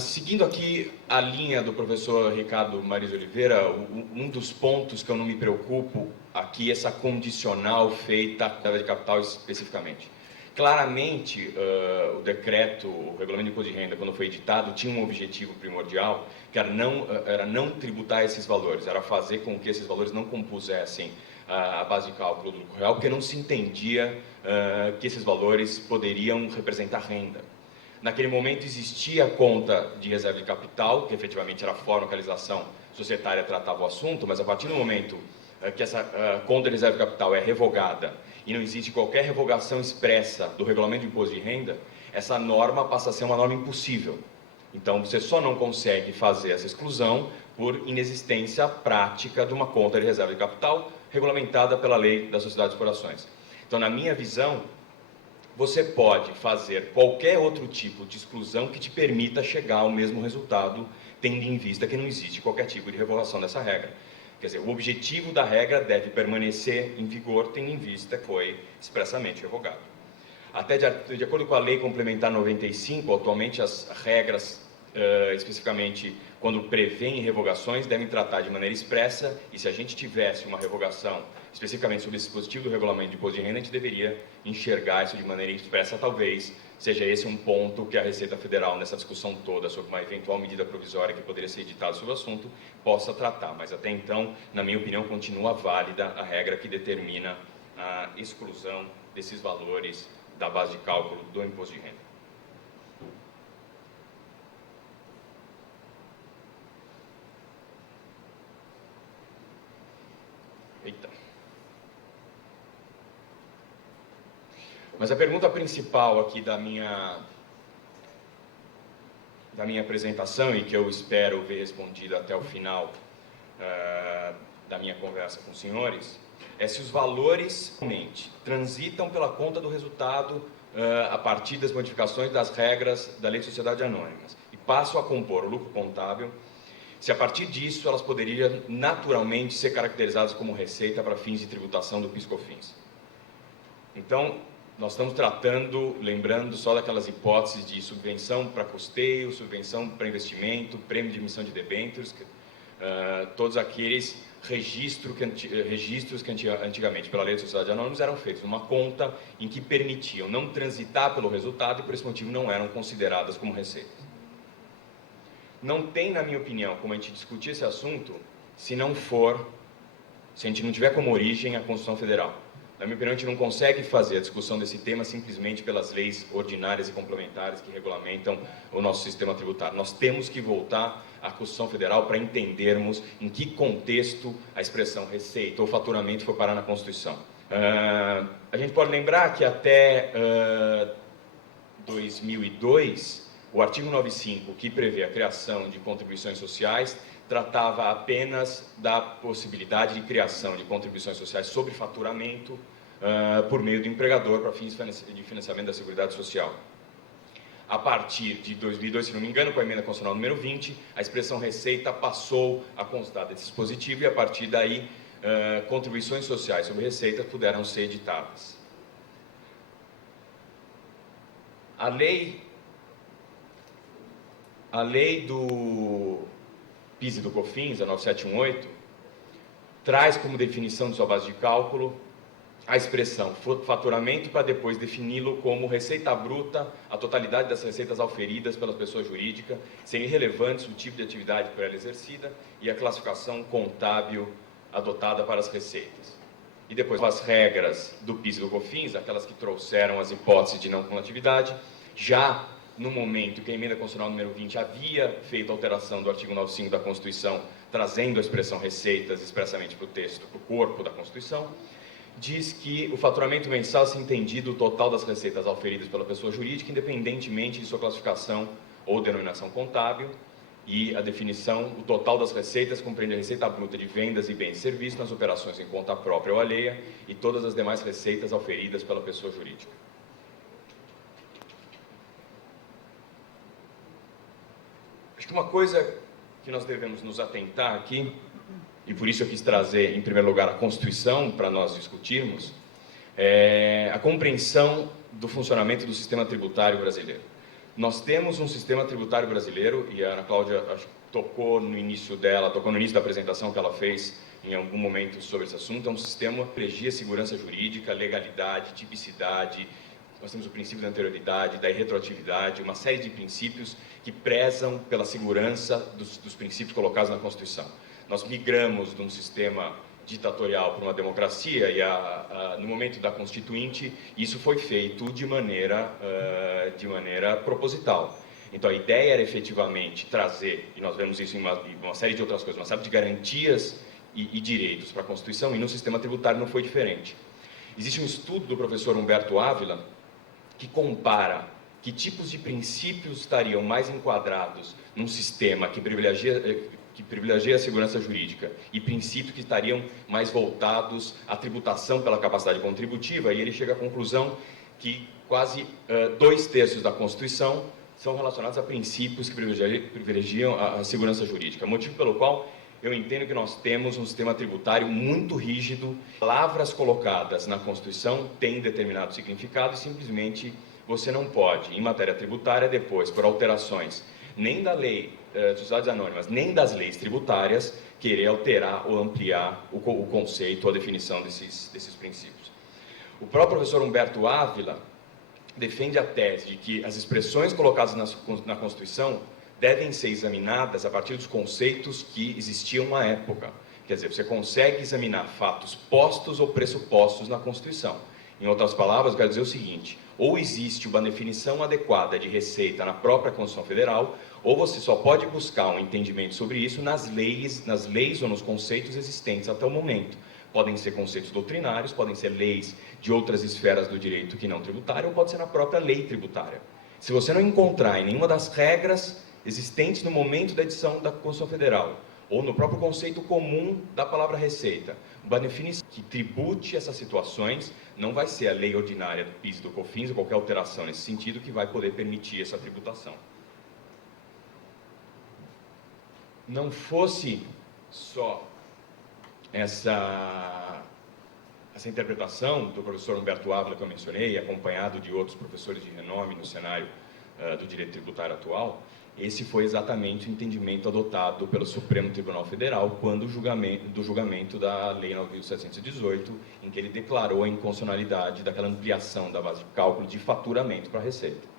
Seguindo aqui a linha do professor Ricardo Mariz Oliveira, um dos pontos que eu não me preocupo aqui é essa condicional feita à reserva de capital especificamente. Claramente, o decreto, o regulamento de imposto de renda, quando foi editado, tinha um objetivo primordial, que era não tributar esses valores, era fazer com que esses valores não compusessem a base de cálculo do lucro real, porque não se entendia que esses valores poderiam representar renda. Naquele momento existia a conta de reserva de capital, que efetivamente era a forma que a legislação societária tratava o assunto, mas a partir do momento que essa conta de reserva de capital é revogada e não existe qualquer revogação expressa do regulamento de imposto de renda, essa norma passa a ser uma norma impossível. Então, você só não consegue fazer essa exclusão por inexistência prática de uma conta de reserva de capital regulamentada pela Lei das Sociedades por Ações. Então, na minha visão, você pode fazer qualquer outro tipo de exclusão que te permita chegar ao mesmo resultado, tendo em vista que não existe qualquer tipo de revogação dessa regra. Quer dizer, o objetivo da regra deve permanecer em vigor, tendo em vista que foi expressamente revogado. Até de acordo com a Lei Complementar 95, atualmente as regras, especificamente quando prevêem revogações, devem tratar de maneira expressa, e se a gente tivesse uma revogação especificamente sobre esse dispositivo do regulamento de imposto de renda, a gente deveria enxergar isso de maneira expressa, talvez seja esse um ponto que a Receita Federal, nessa discussão toda sobre uma eventual medida provisória que poderia ser editada sobre o assunto, possa tratar. Mas até então, na minha opinião, continua válida a regra que determina a exclusão desses valores da base de cálculo do imposto de renda. Eita. Mas a pergunta principal aqui da minha apresentação, e que eu espero ver respondida até o final da minha conversa com os senhores, é se os valores transitam pela conta do resultado a partir das modificações das regras da Lei de Sociedades Anônimas e passam a compor o lucro contábil, se a partir disso elas poderiam naturalmente ser caracterizadas como receita para fins de tributação do PIS/COFINS. Então, nós estamos tratando, lembrando só daquelas hipóteses de subvenção para custeio, subvenção para investimento, prêmio de emissão de debêntures, todos aqueles registros que antigamente, pela Lei de Sociedades Anônimas, eram feitos numa conta em que permitiam não transitar pelo resultado e, por esse motivo, não eram consideradas como receitas. Não tem, na minha opinião, como a gente discutir esse assunto, se a gente não tiver como origem a Constituição Federal. Na minha opinião, a gente não consegue fazer a discussão desse tema simplesmente pelas leis ordinárias e complementares que regulamentam o nosso sistema tributário. Nós temos que voltar à Constituição Federal para entendermos em que contexto a expressão receita ou faturamento foi parar na Constituição. A gente pode lembrar que até 2002, o artigo 95, que prevê a criação de contribuições sociais, tratava apenas da possibilidade de criação de contribuições sociais sobre faturamento por meio do empregador para fins de financiamento da Seguridade Social. A partir de 2002, se não me engano, com a emenda constitucional número 20, a expressão receita passou a constar desse dispositivo e, a partir daí, contribuições sociais sobre receita puderam ser editadas. A lei do PIS e do COFINS, a 9718, traz como definição de sua base de cálculo a expressão faturamento para depois defini-lo como receita bruta, a totalidade das receitas auferidas pela pessoa jurídica, sem irrelevantes o tipo de atividade por ela exercida e a classificação contábil adotada para as receitas. E depois as regras do PIS e do COFINS, aquelas que trouxeram as hipóteses de não cumulatividade, já no momento que a emenda constitucional número 20 havia feito alteração do artigo 95 da Constituição, trazendo a expressão receitas expressamente para o texto, para o corpo da Constituição, diz que o faturamento mensal se entendido o total das receitas auferidas pela pessoa jurídica, independentemente de sua classificação ou denominação contábil, e a definição, o total das receitas compreende a receita bruta de vendas e bens e serviços nas operações em conta própria ou alheia e todas as demais receitas auferidas pela pessoa jurídica. Acho que uma coisa que nós devemos nos atentar aqui, e por isso eu quis trazer, em primeiro lugar, a Constituição para nós discutirmos, é a compreensão do funcionamento do sistema tributário brasileiro. Nós temos um sistema tributário brasileiro, e a Ana Cláudia acho que tocou no início da apresentação que ela fez em algum momento sobre esse assunto, é um sistema que privilegia segurança jurídica, legalidade, tipicidade, nós temos o princípio da anterioridade, da irretroatividade, uma série de princípios que prezam pela segurança dos princípios colocados na Constituição. Nós migramos de um sistema ditatorial para uma democracia e no momento da Constituinte isso foi feito de maneira proposital. Então a ideia era efetivamente trazer, e nós vemos isso em uma série de outras coisas, uma série de garantias e direitos para a Constituição, e no sistema tributário não foi diferente. Existe um estudo do professor Humberto Ávila que compara que tipos de princípios estariam mais enquadrados num sistema que privilegia a segurança jurídica e princípios que estariam mais voltados à tributação pela capacidade contributiva, e ele chega à conclusão que quase 2/3 da Constituição são relacionados a princípios que privilegiam a segurança jurídica, motivo pelo qual eu entendo que nós temos um sistema tributário muito rígido. Palavras colocadas na Constituição têm determinado significado e simplesmente você não pode, em matéria tributária, depois, por alterações, nem da lei de sociedades anônimas, nem das leis tributárias, querer alterar ou ampliar o conceito ou a definição desses princípios. O próprio professor Humberto Ávila defende a tese de que as expressões colocadas na Constituição devem ser examinadas a partir dos conceitos que existiam na época. Quer dizer, você consegue examinar fatos postos ou pressupostos na Constituição. Em outras palavras, eu quero dizer o seguinte: ou existe uma definição adequada de receita na própria Constituição Federal, ou você só pode buscar um entendimento sobre isso nas leis ou nos conceitos existentes até o momento. Podem ser conceitos doutrinários, podem ser leis de outras esferas do direito que não tributário, ou pode ser na própria lei tributária. Se você não encontrar em nenhuma das regras existentes no momento da edição da Constituição Federal, ou no próprio conceito comum da palavra receita, uma definição que tribute essas situações, não vai ser a lei ordinária do PIS e do COFINS, ou qualquer alteração nesse sentido, que vai poder permitir essa tributação. Não fosse só essa interpretação do professor Humberto Ávila que eu mencionei, acompanhado de outros professores de renome no cenário do direito tributário atual, esse foi exatamente o entendimento adotado pelo Supremo Tribunal Federal quando do julgamento da Lei 9.718, em que ele declarou a inconstitucionalidade daquela ampliação da base de cálculo de faturamento para a Receita.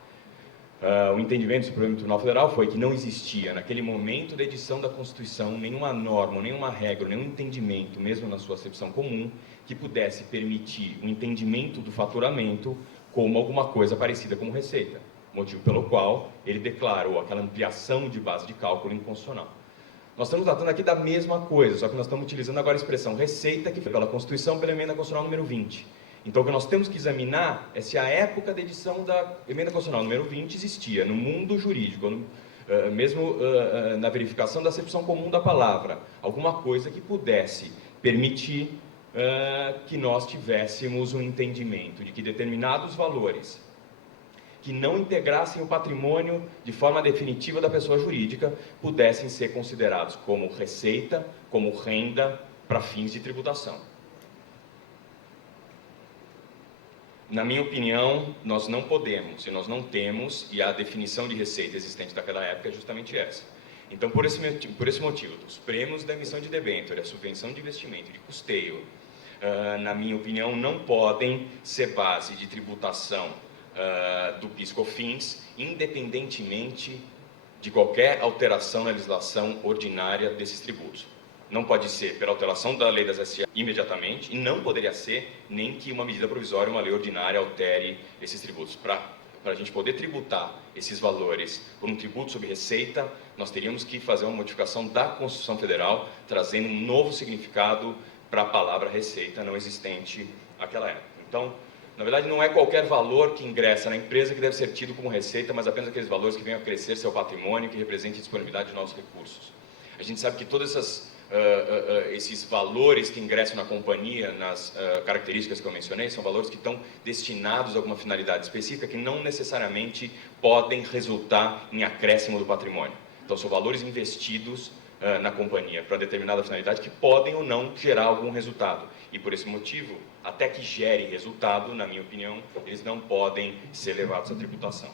O entendimento do Supremo Tribunal Federal foi que não existia, naquele momento da edição da Constituição, nenhuma norma, nenhuma regra, nenhum entendimento, mesmo na sua acepção comum, que pudesse permitir o entendimento do faturamento como alguma coisa parecida com receita. Motivo pelo qual ele declarou aquela ampliação de base de cálculo inconstitucional. Nós estamos tratando aqui da mesma coisa, só que nós estamos utilizando agora a expressão receita, que foi pela Constituição, pela emenda constitucional número 20. Então, o que nós temos que examinar é se a época da edição da emenda constitucional número 20 existia no mundo jurídico, mesmo na verificação da acepção comum da palavra, alguma coisa que pudesse permitir que nós tivéssemos um entendimento de que determinados valores que não integrassem o patrimônio de forma definitiva da pessoa jurídica pudessem ser considerados como receita, como renda para fins de tributação. Na minha opinião, nós não podemos e nós não temos, e a definição de receita existente daquela época é justamente essa. Então, por esse motivo, os prêmios da emissão de debênture, a subvenção de investimento, de custeio, na minha opinião, não podem ser base de tributação do PIS/COFINS, independentemente de qualquer alteração na legislação ordinária desses tributos. Não pode ser pela alteração da lei das SA imediatamente, e não poderia ser nem que uma medida provisória, uma lei ordinária, altere esses tributos. Para para a gente poder tributar esses valores por um tributo sobre receita, nós teríamos que fazer uma modificação da Constituição Federal, trazendo um novo significado para a palavra receita não existente naquela época. Então, na verdade, não é qualquer valor que ingressa na empresa que deve ser tido como receita, mas apenas aqueles valores que venham a crescer seu patrimônio, que representem disponibilidade de novos recursos. A gente sabe que todos esses valores que ingressam na companhia, nas características que eu mencionei, são valores que estão destinados a alguma finalidade específica, que não necessariamente podem resultar em acréscimo do patrimônio. Então, são valores investidos na companhia para determinada finalidade que podem ou não gerar algum resultado. E por esse motivo, até que gere resultado, na minha opinião, eles não podem ser levados à tributação.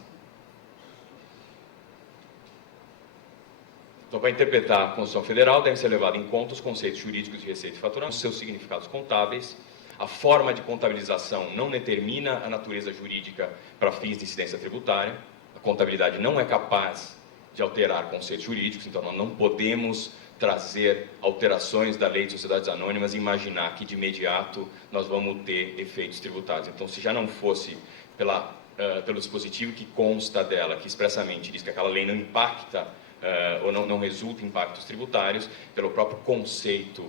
Então, para interpretar a Constituição Federal, devem ser levados em conta os conceitos jurídicos de receita e faturamento, seus significados contábeis. A forma de contabilização não determina a natureza jurídica para fins de incidência tributária. A contabilidade não é capaz de alterar conceitos jurídicos, então nós não podemos trazer alterações da Lei de Sociedades Anônimas e imaginar que de imediato nós vamos ter efeitos tributários. Então, se já não fosse pelo dispositivo que consta dela, que expressamente diz que aquela lei não impacta ou não resulta em impactos tributários, pelo próprio conceito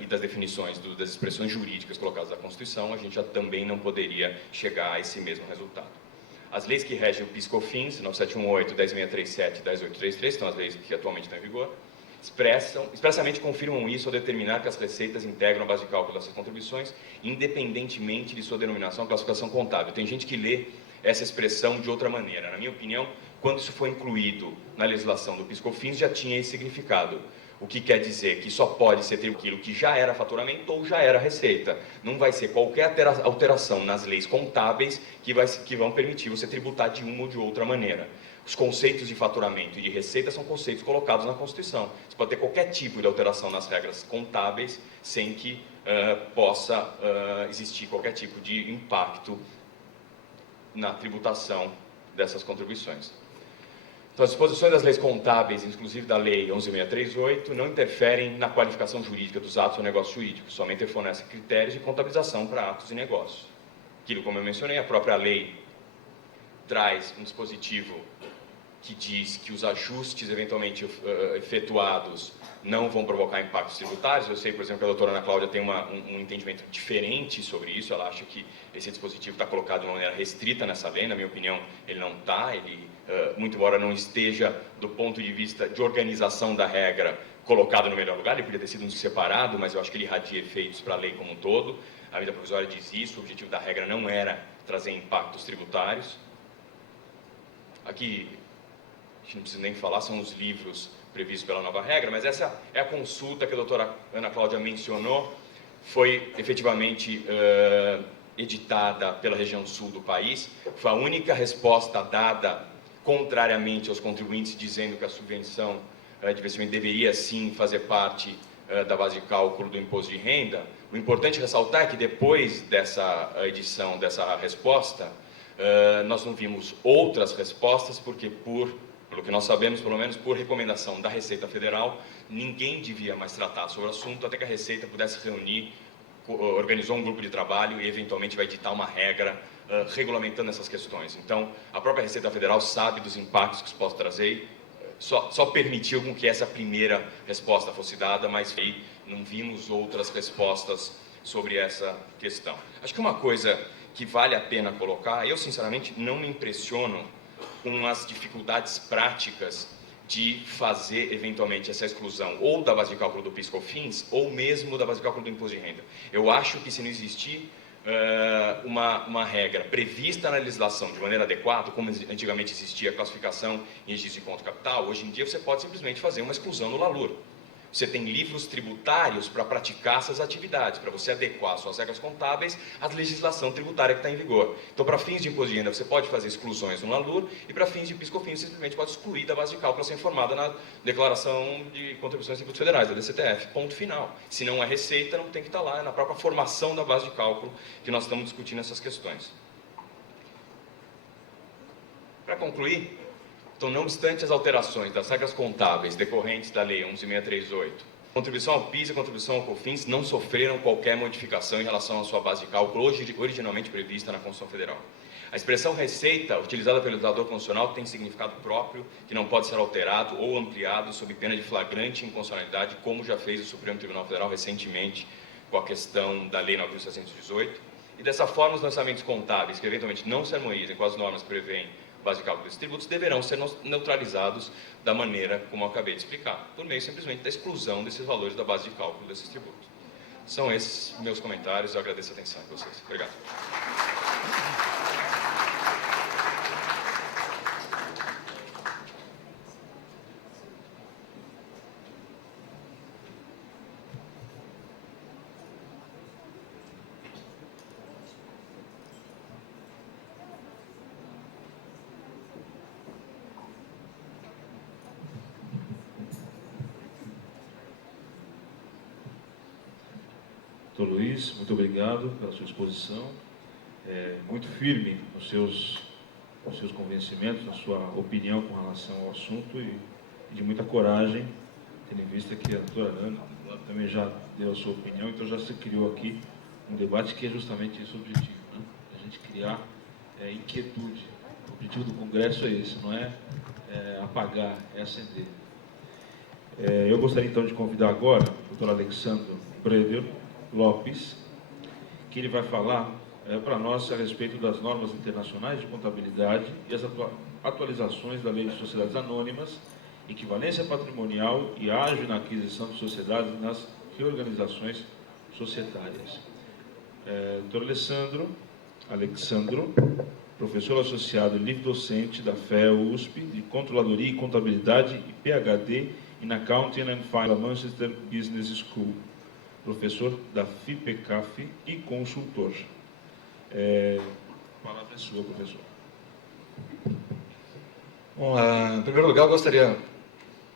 e das definições das expressões jurídicas colocadas na Constituição, a gente já também não poderia chegar a esse mesmo resultado. As leis que regem o PIS/COFINS, 9718, 10637 e 10833, são as leis que atualmente estão em vigor, expressamente confirmam isso ao determinar que as receitas integram a base de cálculo dessas contribuições, independentemente de sua denominação ou classificação contábil. Tem gente que lê essa expressão de outra maneira. Na minha opinião, quando isso foi incluído na legislação do PIS/COFINS, já tinha esse significado. O que quer dizer que só pode ser aquilo que já era faturamento ou já era receita. Não vai ser qualquer alteração nas leis contábeis que vão permitir você tributar de uma ou de outra maneira. Os conceitos de faturamento e de receita são conceitos colocados na Constituição. Você pode ter qualquer tipo de alteração nas regras contábeis sem que possa existir qualquer tipo de impacto na tributação dessas contribuições. Então, as disposições das leis contábeis, inclusive da Lei 11.638, não interferem na qualificação jurídica dos atos ou negócios jurídicos, somente fornecem critérios de contabilização para atos e negócios. Aquilo, como eu mencionei, a própria lei traz um dispositivo que diz que os ajustes eventualmente efetuados não vão provocar impactos tributários. Eu sei, por exemplo, que a doutora Ana Cláudia tem um entendimento diferente sobre isso. Ela acha que esse dispositivo está colocado de uma maneira restrita nessa lei. Na minha opinião, ele não está. Muito embora não esteja, do ponto de vista de organização da regra, colocado no melhor lugar, ele poderia ter sido separado, mas eu acho que ele irradia efeitos para a lei como um todo. A medida provisória diz isso, o objetivo da regra não era trazer impactos tributários. Aqui, a gente não precisa nem falar, são os livros previstos pela nova regra, mas essa é a consulta que a doutora Ana Cláudia mencionou, foi efetivamente editada pela região sul do país, foi a única resposta dada contrariamente aos contribuintes, dizendo que a subvenção de investimento deveria sim fazer parte da base de cálculo do imposto de renda. O importante ressaltar é que depois dessa edição, dessa resposta, nós não vimos outras respostas, porque pelo que nós sabemos, pelo menos por recomendação da Receita Federal, ninguém devia mais tratar sobre o assunto até que a Receita pudesse reunir, organizou um grupo de trabalho e eventualmente vai editar uma regra regulamentando essas questões. Então, a própria Receita Federal sabe dos impactos que isso pode trazer, só permitiu com que essa primeira resposta fosse dada, mas aí não vimos outras respostas sobre essa questão. Acho que uma coisa que vale a pena colocar, eu sinceramente não me impressiono com as dificuldades práticas de fazer eventualmente essa exclusão ou da base de cálculo do PIS/COFINS ou mesmo da base de cálculo do imposto de renda. Eu acho que se não existir uma regra prevista na legislação de maneira adequada, como antigamente existia a classificação em registro de conta capital, hoje em dia você pode simplesmente fazer uma exclusão no LALUR. Você tem livros tributários para praticar essas atividades, para você adequar suas regras contábeis à legislação tributária que está em vigor. Então, para fins de imposto de renda, você pode fazer exclusões no LALUR, e para fins de PIS/COFINS, simplesmente pode excluir da base de cálculo a ser informada na Declaração de Contribuições e Tributos Federais, da DCTF. Ponto final. Se não é receita, não tem que estar lá, é na própria formação da base de cálculo que nós estamos discutindo essas questões. Para concluir, então, não obstante as alterações das regras contábeis decorrentes da Lei 11.638 Contribuição ao PIS e contribuição ao COFINS não sofreram qualquer modificação em relação à sua base de cálculo, originalmente prevista na Constituição Federal. A expressão receita, utilizada pelo legislador constitucional, tem significado próprio, que não pode ser alterado ou ampliado sob pena de flagrante inconstitucionalidade, como já fez o Supremo Tribunal Federal recentemente com a questão da Lei 9.718. E dessa forma, os lançamentos contábeis, que eventualmente não se harmonizem com as normas que prevêem base de cálculo desses tributos, deverão ser neutralizados da maneira como eu acabei de explicar, por meio simplesmente da exclusão desses valores da base de cálculo desses tributos. São esses meus comentários, eu agradeço a atenção de vocês. Obrigado. Doutor Luiz, muito obrigado pela sua exposição, muito firme nos seus convencimentos, na sua opinião com relação ao assunto e de muita coragem, tendo em vista que a doutora Ana também já deu a sua opinião, então já se criou aqui um debate que é justamente esse o objetivo, né? A gente criar inquietude. O objetivo do Congresso é esse, não é apagar, é acender. Eu gostaria então de convidar agora o doutor Alexandre Breder Lopes, que ele vai falar para nós a respeito das normas internacionais de contabilidade e as atualizações da Lei de Sociedades Anônimas, equivalência patrimonial e ágio na aquisição de sociedades e nas reorganizações societárias. Dr. Alexandro, professor associado e livre-docente da FEA USP, de Controladoria e Contabilidade e PhD in Accounting and Finance, Manchester Business School, professor da FIPECAF e consultor. A palavra é sua, professor. Bom, em primeiro lugar, eu gostaria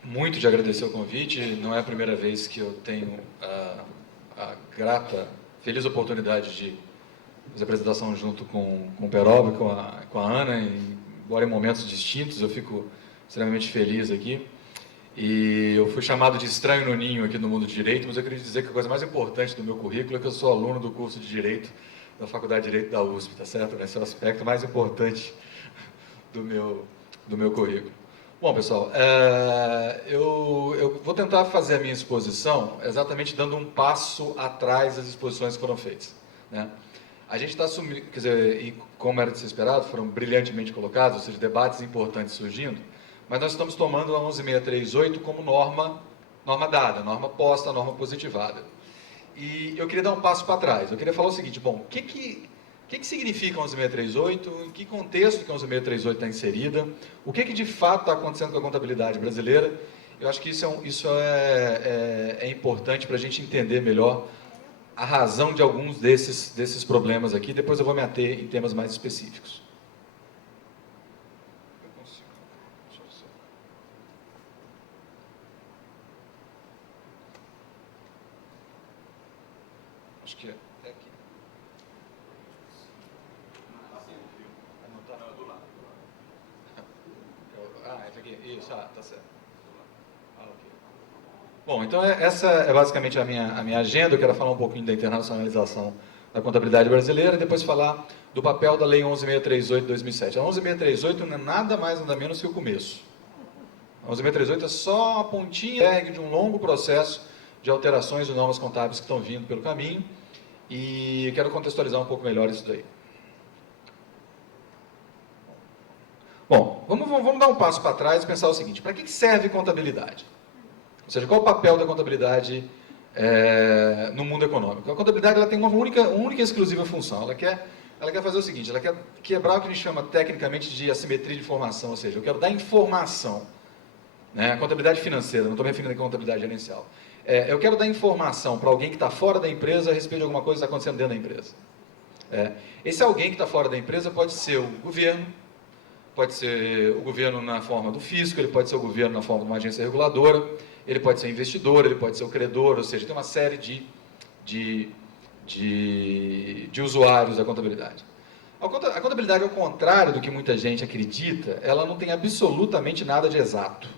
muito de agradecer o convite. Não é a primeira vez que eu tenho a grata, feliz oportunidade de fazer apresentação junto com o Peroba e com a Ana, embora em momentos distintos, eu fico extremamente feliz aqui. E eu fui chamado de estranho no ninho aqui no mundo de Direito, mas eu queria dizer que a coisa mais importante do meu currículo é que eu sou aluno do curso de Direito da Faculdade de Direito da USP, tá certo? Esse é o aspecto mais importante do meu currículo. Bom, pessoal, eu vou tentar fazer a minha exposição exatamente dando um passo atrás das exposições que foram feitas, né? A gente está assumindo, quer dizer, e como era de ser esperado, foram brilhantemente colocados, ou seja, debates importantes surgindo, mas nós estamos tomando a 11638 como norma dada, norma posta, norma positivada. E eu queria dar um passo para trás. Eu queria falar o seguinte, bom, o que significa a 11638, em que contexto que a 11638 está inserida, o que de fato está acontecendo com a contabilidade brasileira. Eu acho que isso é importante para a gente entender melhor a razão de alguns desses problemas aqui. Depois eu vou me ater em temas mais específicos. Acho que é aqui. Esse aqui. Isso, tá certo. Okay. Bom, então essa é basicamente a minha agenda. Eu quero falar um pouquinho da internacionalização da contabilidade brasileira e depois falar do papel da Lei 11.638 de 2007. A 11.638 não é nada mais, nada menos que o começo. A 11.638 é só a pontinha de um longo processo de alterações de normas contábeis que estão vindo pelo caminho, e eu quero contextualizar um pouco melhor isso daí. Bom, vamos dar um passo para trás e pensar o seguinte, para que serve contabilidade? Ou seja, qual o papel da contabilidade no mundo econômico? A contabilidade ela tem uma única e exclusiva função, ela quer fazer o seguinte, ela quer quebrar o que a gente chama tecnicamente de assimetria de informação, ou seja, eu quero dar informação, né? A contabilidade financeira, não estou me referindo a contabilidade gerencial. Eu quero dar informação para alguém que está fora da empresa a respeito de alguma coisa que está acontecendo dentro da empresa. Esse alguém que está fora da empresa pode ser o governo na forma do fisco, ele pode ser o governo na forma de uma agência reguladora, ele pode ser investidor, ele pode ser o credor, ou seja, tem uma série de usuários da contabilidade. A contabilidade, ao contrário do que muita gente acredita, ela não tem absolutamente nada de exato.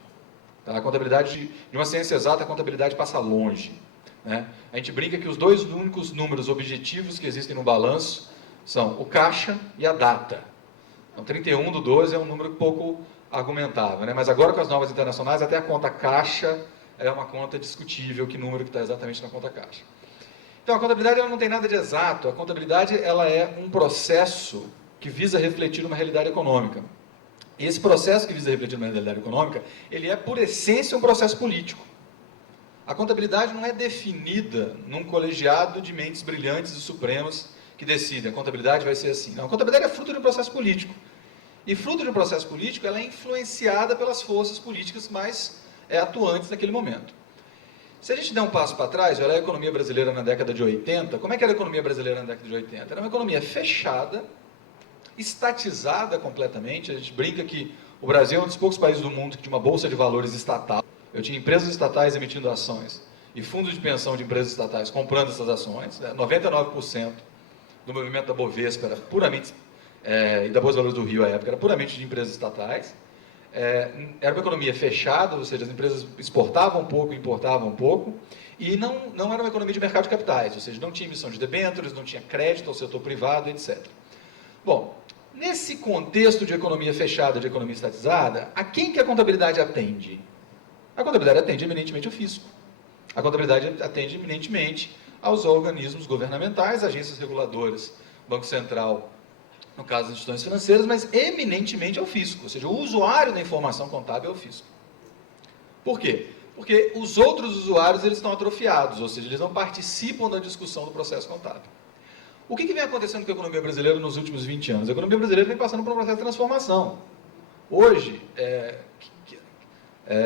Tá? A contabilidade, de uma ciência exata, a contabilidade passa longe. Né? A gente brinca que os dois únicos números objetivos que existem no balanço são o caixa e a data. Então, 31/12 é um número pouco argumentável, né? Mas agora com as normas internacionais, até a conta caixa é uma conta discutível, que número que está exatamente na conta caixa. Então, a contabilidade ela não tem nada de exato. A contabilidade ela é um processo que visa refletir uma realidade econômica. E esse processo que visa refletir uma realidade econômica, ele é, por essência, um processo político. A contabilidade não é definida num colegiado de mentes brilhantes e supremas que decidem, a contabilidade vai ser assim. Não, a contabilidade é fruto de um processo político. E fruto de um processo político, ela é influenciada pelas forças políticas mais atuantes naquele momento. Se a gente der um passo para trás, olhar a economia brasileira na década de 80, como é que era a economia brasileira na década de 80? Era uma economia fechada, estatizada completamente. A gente brinca que o Brasil é um dos poucos países do mundo que tinha uma bolsa de valores estatal. Eu tinha empresas estatais emitindo ações e fundos de pensão de empresas estatais comprando essas ações. 99% do movimento da Bovespa era puramente, e da Bolsa de Valores do Rio à época, era puramente de empresas estatais. Era uma economia fechada, ou seja, as empresas exportavam um pouco, importavam um pouco, e não era uma economia de mercado de capitais, ou seja, não tinha emissão de debêntures, não tinha crédito ao setor privado, etc. Bom, nesse contexto de economia fechada, de economia estatizada, a quem que a contabilidade atende? A contabilidade atende eminentemente ao fisco. A contabilidade atende eminentemente aos organismos governamentais, agências reguladoras, Banco Central, no caso das instituições financeiras, mas eminentemente ao fisco, ou seja, o usuário da informação contábil é o fisco. Por quê? Porque os outros usuários eles estão atrofiados, ou seja, eles não participam da discussão do processo contábil. O que vem acontecendo com a economia brasileira nos últimos 20 anos? A economia brasileira vem passando por um processo de transformação. Hoje,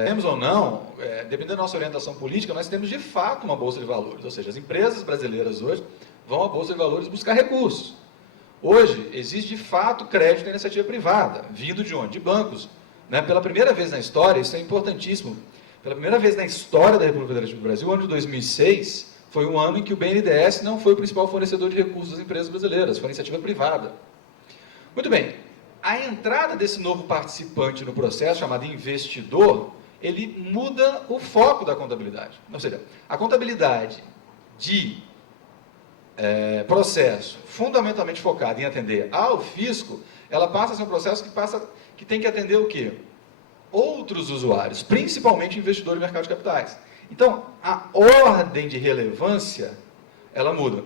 temos ou não, dependendo da nossa orientação política, nós temos de fato uma bolsa de valores, ou seja, as empresas brasileiras hoje vão à bolsa de valores buscar recursos. Hoje, existe de fato crédito à iniciativa privada, vindo de onde? De bancos. Né? Pela primeira vez na história, isso é importantíssimo, pela primeira vez na história da República Federativa do Brasil, o ano de 2006 foi um ano em que o BNDES não foi o principal fornecedor de recursos das empresas brasileiras, foi a iniciativa privada. Muito bem, a entrada desse novo participante no processo, chamado investidor, ele muda o foco da contabilidade. Ou seja, a contabilidade de processo fundamentalmente focado em atender ao fisco, ela passa a ser um processo que tem que atender o quê? Outros usuários, principalmente investidores de mercado de capitais. Então, a ordem de relevância, ela muda.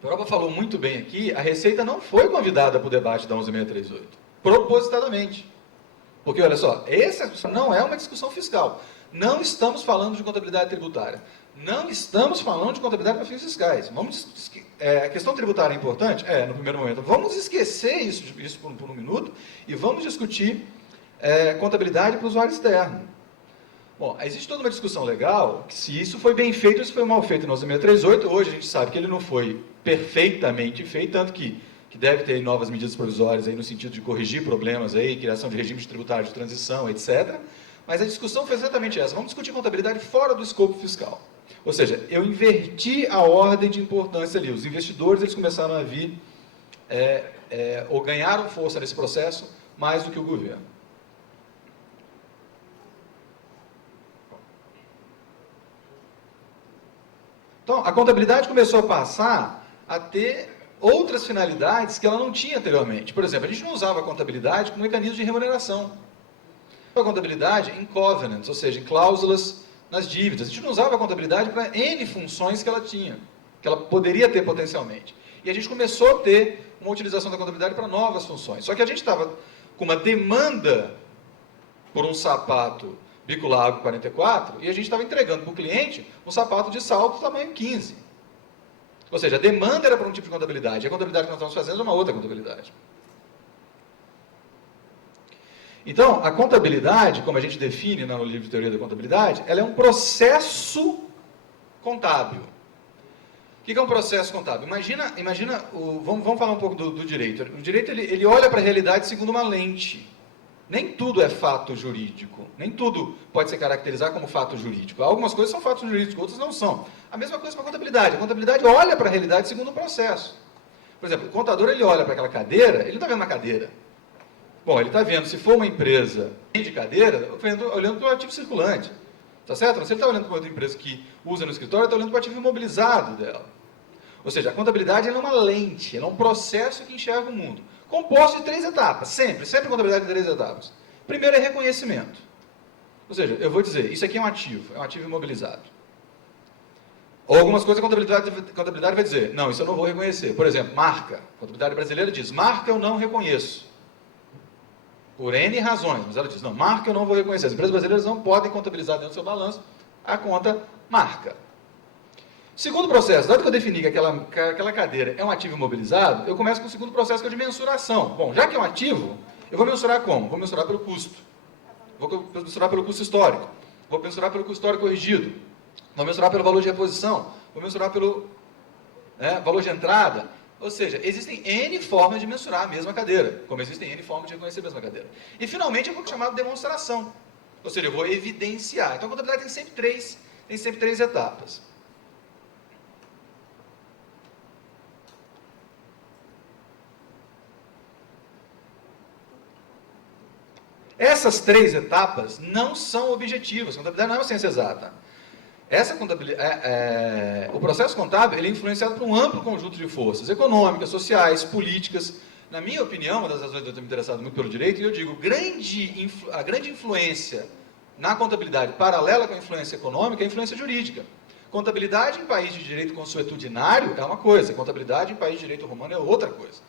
A Europa falou muito bem aqui, a Receita não foi convidada para o debate da 11638, propositadamente. Porque, olha só, essa não é uma discussão fiscal. Não estamos falando de contabilidade tributária. Não estamos falando de contabilidade para fins fiscais. A questão tributária é importante? No primeiro momento. Vamos esquecer isso por um minuto e vamos discutir contabilidade para o usuário externo. Bom, existe toda uma discussão legal, que se isso foi bem feito ou se foi mal feito no 11638, hoje a gente sabe que ele não foi perfeitamente feito, tanto que deve ter novas medidas provisórias aí no sentido de corrigir problemas aí, criação de regimes tributários de transição, etc. Mas a discussão foi exatamente essa, vamos discutir contabilidade fora do escopo fiscal. Ou seja, eu inverti a ordem de importância ali, os investidores eles começaram a vir, ou ganharam força nesse processo, mais do que o governo. Então, a contabilidade começou a passar a ter outras finalidades que ela não tinha anteriormente. Por exemplo, a gente não usava a contabilidade como mecanismo de remuneração. A contabilidade em covenants, ou seja, em cláusulas nas dívidas. A gente não usava a contabilidade para N funções que ela tinha, que ela poderia ter potencialmente. E a gente começou a ter uma utilização da contabilidade para novas funções. Só que a gente estava com uma demanda por um sapato bicular 44, e a gente estava entregando para o cliente um sapato de salto tamanho 15. Ou seja, a demanda era para um tipo de contabilidade, e a contabilidade que nós estamos fazendo é uma outra contabilidade. Então, a contabilidade, como a gente define no livro de teoria da contabilidade, ela é um processo contábil. O que é um processo contábil? Vamos falar um pouco do direito. O direito ele olha para a realidade segundo uma lente. Nem tudo é fato jurídico, nem tudo pode ser caracterizado como fato jurídico. Algumas coisas são fatos jurídicos, outras não são. A mesma coisa com a contabilidade. A contabilidade olha para a realidade segundo um processo. Por exemplo, o contador ele olha para aquela cadeira, ele não está vendo uma cadeira. Bom, ele está vendo, se for uma empresa de cadeira, olhando para o ativo circulante. Tá certo? Se ele está olhando para outra empresa que usa no escritório, ele está olhando para o ativo imobilizado dela. Ou seja, a contabilidade ela é uma lente, ela é um processo que enxerga o mundo. Composto de 3 etapas, sempre a contabilidade de 3 etapas. Primeiro é reconhecimento. Ou seja, eu vou dizer, isso aqui é um ativo imobilizado. Ou algumas coisas a contabilidade vai dizer, não, isso eu não vou reconhecer. Por exemplo, marca. A contabilidade brasileira diz, marca eu não reconheço. Por N razões, mas ela diz, não, marca eu não vou reconhecer. As empresas brasileiras não podem contabilizar dentro do seu balanço a conta marca. Segundo processo, dado que eu defini que aquela cadeira é um ativo imobilizado, eu começo com o segundo processo, que é o de mensuração. Bom, já que é um ativo, eu vou mensurar como? Vou mensurar pelo custo. Vou mensurar pelo custo histórico. Vou mensurar pelo custo histórico corrigido. Vou mensurar pelo valor de reposição. Vou mensurar pelo valor de entrada. Ou seja, existem N formas de mensurar a mesma cadeira, como existem N formas de reconhecer a mesma cadeira. E, finalmente, eu vou chamar de demonstração. Ou seja, eu vou evidenciar. Então, a contabilidade tem sempre três etapas. Essas 3 etapas não são objetivas. A contabilidade não é uma ciência exata. O processo contábil ele é influenciado por um amplo conjunto de forças econômicas, sociais, políticas. Na minha opinião, uma das razões de eu ter me interessado muito pelo direito, eu digo, a grande influência na contabilidade, paralela com a influência econômica, é a influência jurídica. Contabilidade em país de direito consuetudinário é uma coisa, contabilidade em país de direito romano é outra coisa.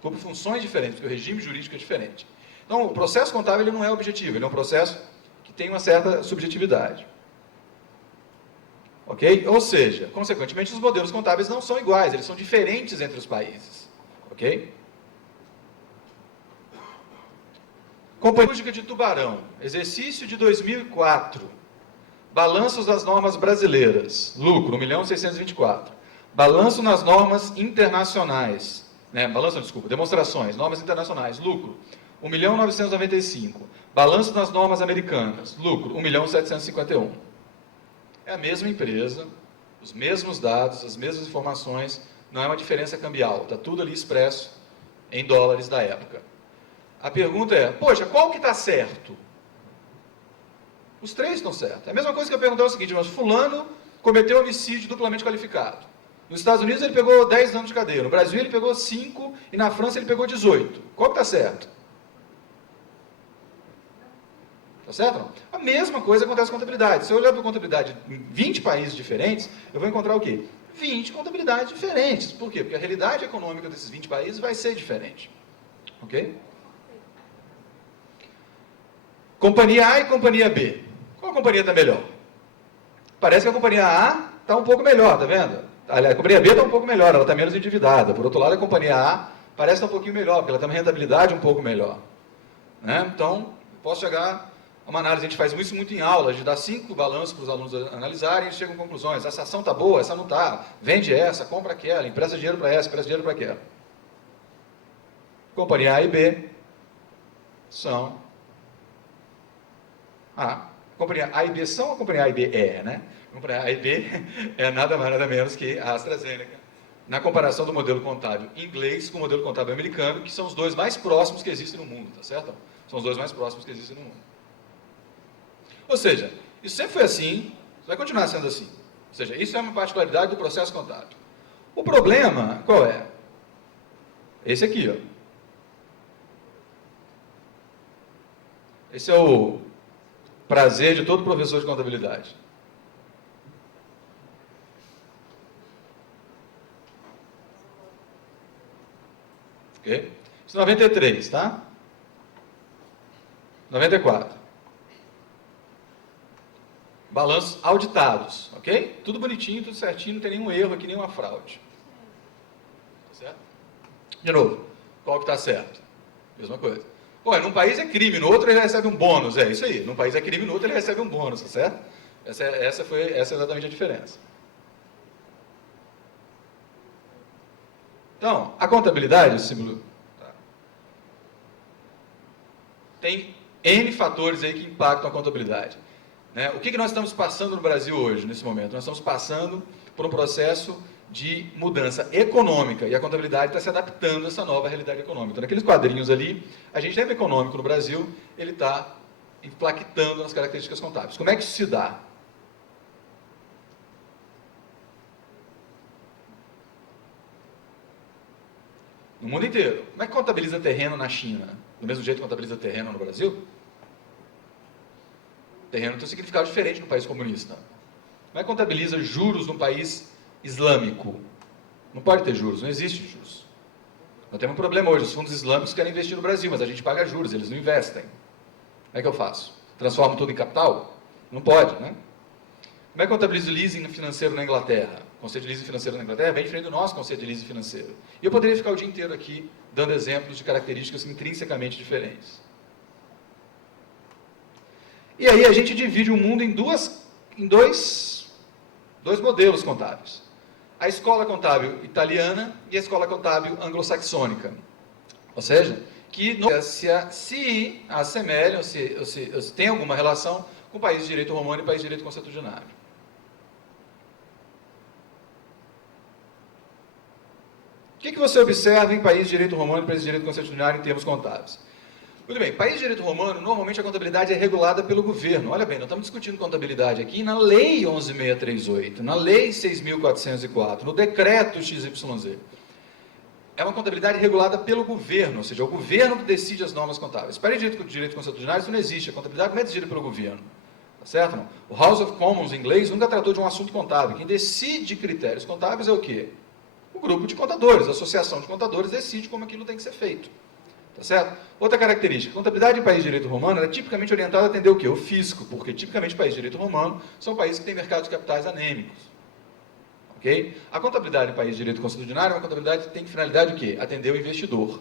Cumpre funções diferentes, porque o regime jurídico é diferente. Então, o processo contábil ele não é objetivo, ele é um processo que tem uma certa subjetividade. Ok? Ou seja, consequentemente, os modelos contábeis não são iguais, eles são diferentes entre os países. Ok? Companhia Cirúrgica de Tubarão, exercício de 2004. Balanços das normas brasileiras, lucro, 1.624.000. Balanço nas normas internacionais, demonstrações, normas internacionais, lucro, 1.995.000. Balanço nas normas americanas, lucro, 1.751.000. É a mesma empresa, os mesmos dados, as mesmas informações, não é uma diferença cambial, está tudo ali expresso em dólares da época. A pergunta é, poxa, qual que está certo? Os 3 estão certos. É a mesma coisa que eu perguntar o seguinte, mas fulano cometeu homicídio duplamente qualificado. Nos Estados Unidos ele pegou 10 anos de cadeia, no Brasil ele pegou 5 e na França ele pegou 18. Qual que está certo? Está certo? Não? A mesma coisa acontece com contabilidade. Se eu olhar para a contabilidade em 20 países diferentes, eu vou encontrar o quê? 20 contabilidades diferentes. Por quê? Porque a realidade econômica desses 20 países vai ser diferente. Ok? Companhia A e companhia B. Qual companhia está melhor? Parece que a companhia A está um pouco melhor, está vendo? A companhia B está um pouco melhor, ela está menos endividada. Por outro lado, a companhia A parece estar um pouquinho melhor, porque ela tem uma rentabilidade um pouco melhor. Né? Então, posso chegar a uma análise, a gente faz isso muito em aula, de dar 5 balanços para os alunos analisarem e eles chegam a conclusões. Essa ação está boa, essa não está. Vende essa, compra aquela, empresta dinheiro para essa, empresta dinheiro para aquela. Companhia A e B são... companhia A e B são a companhia A e B né? A companhia A e B é nada mais nada menos que a AstraZeneca, na comparação do modelo contábil inglês com o modelo contábil americano, que são os 2 mais próximos que existem no mundo, tá certo? São os 2 mais próximos que existem no mundo. Ou seja, isso sempre foi assim, vai continuar sendo assim. Ou seja, isso é uma particularidade do processo contábil. O problema, qual é? Esse aqui, ó. Esse é o prazer de todo professor de contabilidade. Ok? Isso é 93, tá? 94. Balanços auditados, ok? Tudo bonitinho, tudo certinho, não tem nenhum erro aqui, nenhuma fraude. Tá certo? De novo, qual que está certo? Mesma coisa. Ué, num país é crime, no outro ele recebe um bônus. É isso aí. Num país é crime, no outro ele recebe um bônus, tá certo? Essa é exatamente a diferença. Então, a contabilidade, o símbolo, tem N fatores aí que impactam a contabilidade. Né? O que nós estamos passando no Brasil hoje, nesse momento? Nós estamos passando por um processo de mudança econômica, e a contabilidade está se adaptando a essa nova realidade econômica. Então, naqueles quadrinhos ali, a gente tem o econômico no Brasil, ele está impactando nas características contábeis. Como é que isso se dá? No mundo inteiro. Como é que contabiliza terreno na China? Do mesmo jeito que contabiliza terreno no Brasil? Terreno tem um significado diferente no país comunista. Como é que contabiliza juros num país islâmico? Não pode ter juros, não existe juros. Nós temos um problema hoje, os fundos islâmicos querem investir no Brasil, mas a gente paga juros, eles não investem. Como é que eu faço? Transformo tudo em capital? Não pode, né? Como é que contabiliza o leasing financeiro na Inglaterra? O conceito de leasing financeiro na Inglaterra é bem diferente do nosso conceito de leasing financeiro. E eu poderia ficar o dia inteiro aqui dando exemplos de características intrinsecamente diferentes. E aí a gente divide o mundo em dois modelos contábeis. A escola contábil italiana e a escola contábil anglo-saxônica. Ou seja, que se assemelham, se tem alguma relação com o país de direito romano e o país de direito consuetudinário. O que você observa em país de direito romano e país de direito consuetudinário em termos contábeis? Muito bem, país de direito romano, normalmente a contabilidade é regulada pelo governo. Olha bem, nós estamos discutindo contabilidade aqui na Lei 11.638, na Lei 6.404, no Decreto XYZ. É uma contabilidade regulada pelo governo, ou seja, é o governo que decide as normas contábeis. Para direito consuetudinário isso não existe, a contabilidade não é decidida pelo governo. Tá certo? Não? O House of Commons em inglês nunca tratou de um assunto contábil. Quem decide critérios contábeis é o quê? O grupo de contadores, a associação de contadores decide como aquilo tem que ser feito. Tá certo? Outra característica, a contabilidade em país de direito romano é tipicamente orientada a atender o quê? O fisco, porque tipicamente países de direito romano são países que têm mercados de capitais anêmicos. Ok? A contabilidade em país de direito consuetudinário é uma contabilidade que tem finalidade o quê? Atender o investidor.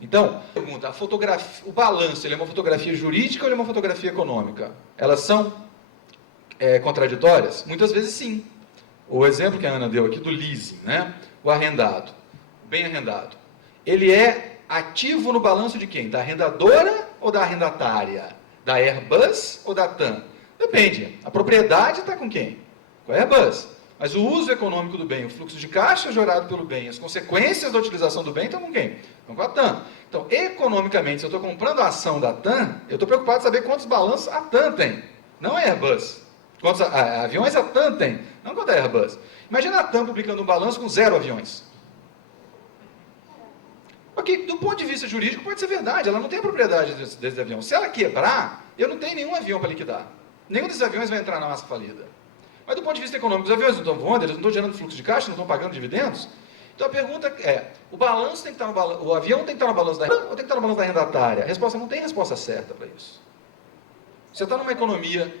Então, pergunta, a fotografia, o balanço, ele é uma fotografia jurídica ou ele é uma fotografia econômica? Elas são contraditórias? Muitas vezes sim. O exemplo que a Ana deu aqui do leasing, né? O arrendado, o bem arrendado, ele é ativo no balanço de quem? Da arrendadora ou da arrendatária? Da Airbus ou da TAM? Depende. A propriedade está com quem? Com a Airbus. Mas o uso econômico do bem, o fluxo de caixa gerado pelo bem, as consequências da utilização do bem estão com quem? Estão com a TAM. Então, economicamente, se eu estou comprando a ação da TAM, eu estou preocupado em saber quantos balanços a TAM tem. Não é a Airbus. Quantos aviões a TAM tem, não quanto a Airbus. Imagina a TAM publicando um balanço com 0 aviões. Ok, do ponto de vista jurídico pode ser verdade, ela não tem a propriedade desse avião. Se ela quebrar, eu não tenho nenhum avião para liquidar. Nenhum desses aviões vai entrar na massa falida. Mas do ponto de vista econômico, os aviões não estão voando, eles não estão gerando fluxo de caixa, não estão pagando dividendos. Então a pergunta é, o balanço tem que estar no balanço, o avião tem que estar no balanço da ou tem que estar no balanço da arrendatária? A resposta não tem resposta certa para isso. Você está numa economia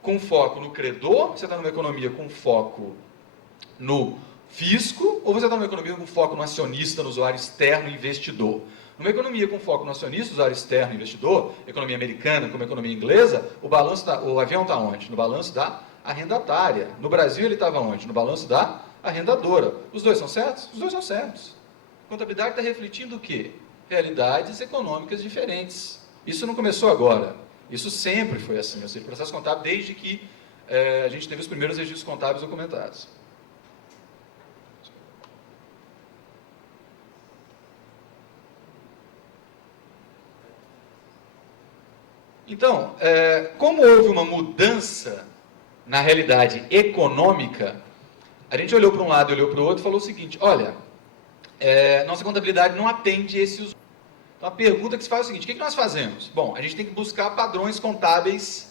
com foco no credor, você está numa economia com foco no fisco, ou você está numa economia com foco no acionista, no usuário externo, investidor? Numa economia com foco no acionista, usuário externo, investidor, economia americana como economia inglesa, o avião está onde? No balanço da arrendatária. No Brasil ele estava onde? No balanço da arrendadora. Os dois são certos? Os dois são certos. A contabilidade está refletindo o quê? Realidades econômicas diferentes. Isso não começou agora. Isso sempre foi assim. Ou seja, o processo contábil desde que a gente teve os primeiros registros contábeis documentados. Então, como houve uma mudança na realidade econômica, a gente olhou para um lado e olhou para o outro e falou o seguinte, olha, nossa contabilidade não atende esse usuário. Então a pergunta que se faz é o seguinte, o que nós fazemos? Bom, a gente tem que buscar padrões contábeis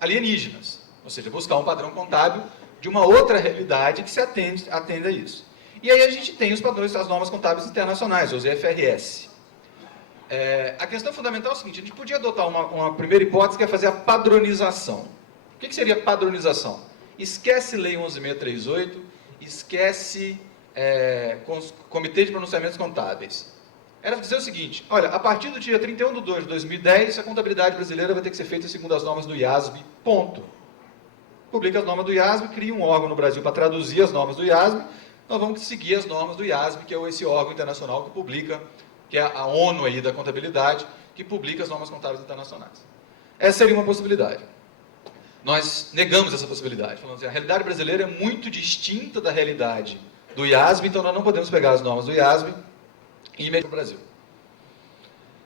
alienígenas, ou seja, buscar um padrão contábil de uma outra realidade que se atenda a isso. E aí a gente tem os padrões das normas contábeis internacionais, os IFRS. A questão fundamental é o seguinte, a gente podia adotar uma primeira hipótese que é fazer a padronização. O que seria padronização? Esquece Lei 11.638, esquece Comitê de Pronunciamentos Contábeis. Era dizer o seguinte, olha, a partir do dia 31/2/2010, a contabilidade brasileira vai ter que ser feita segundo as normas do IASB, ponto. Publica as normas do IASB, cria um órgão no Brasil para traduzir as normas do IASB, nós vamos seguir as normas do IASB, que é esse órgão internacional que publica, que é a ONU aí da contabilidade, que publica as normas contábeis internacionais. Essa seria uma possibilidade. nós negamos essa possibilidade. Falamos assim, a realidade brasileira é muito distinta da realidade do IASB, então nós não podemos pegar as normas do IASB e meter no Brasil.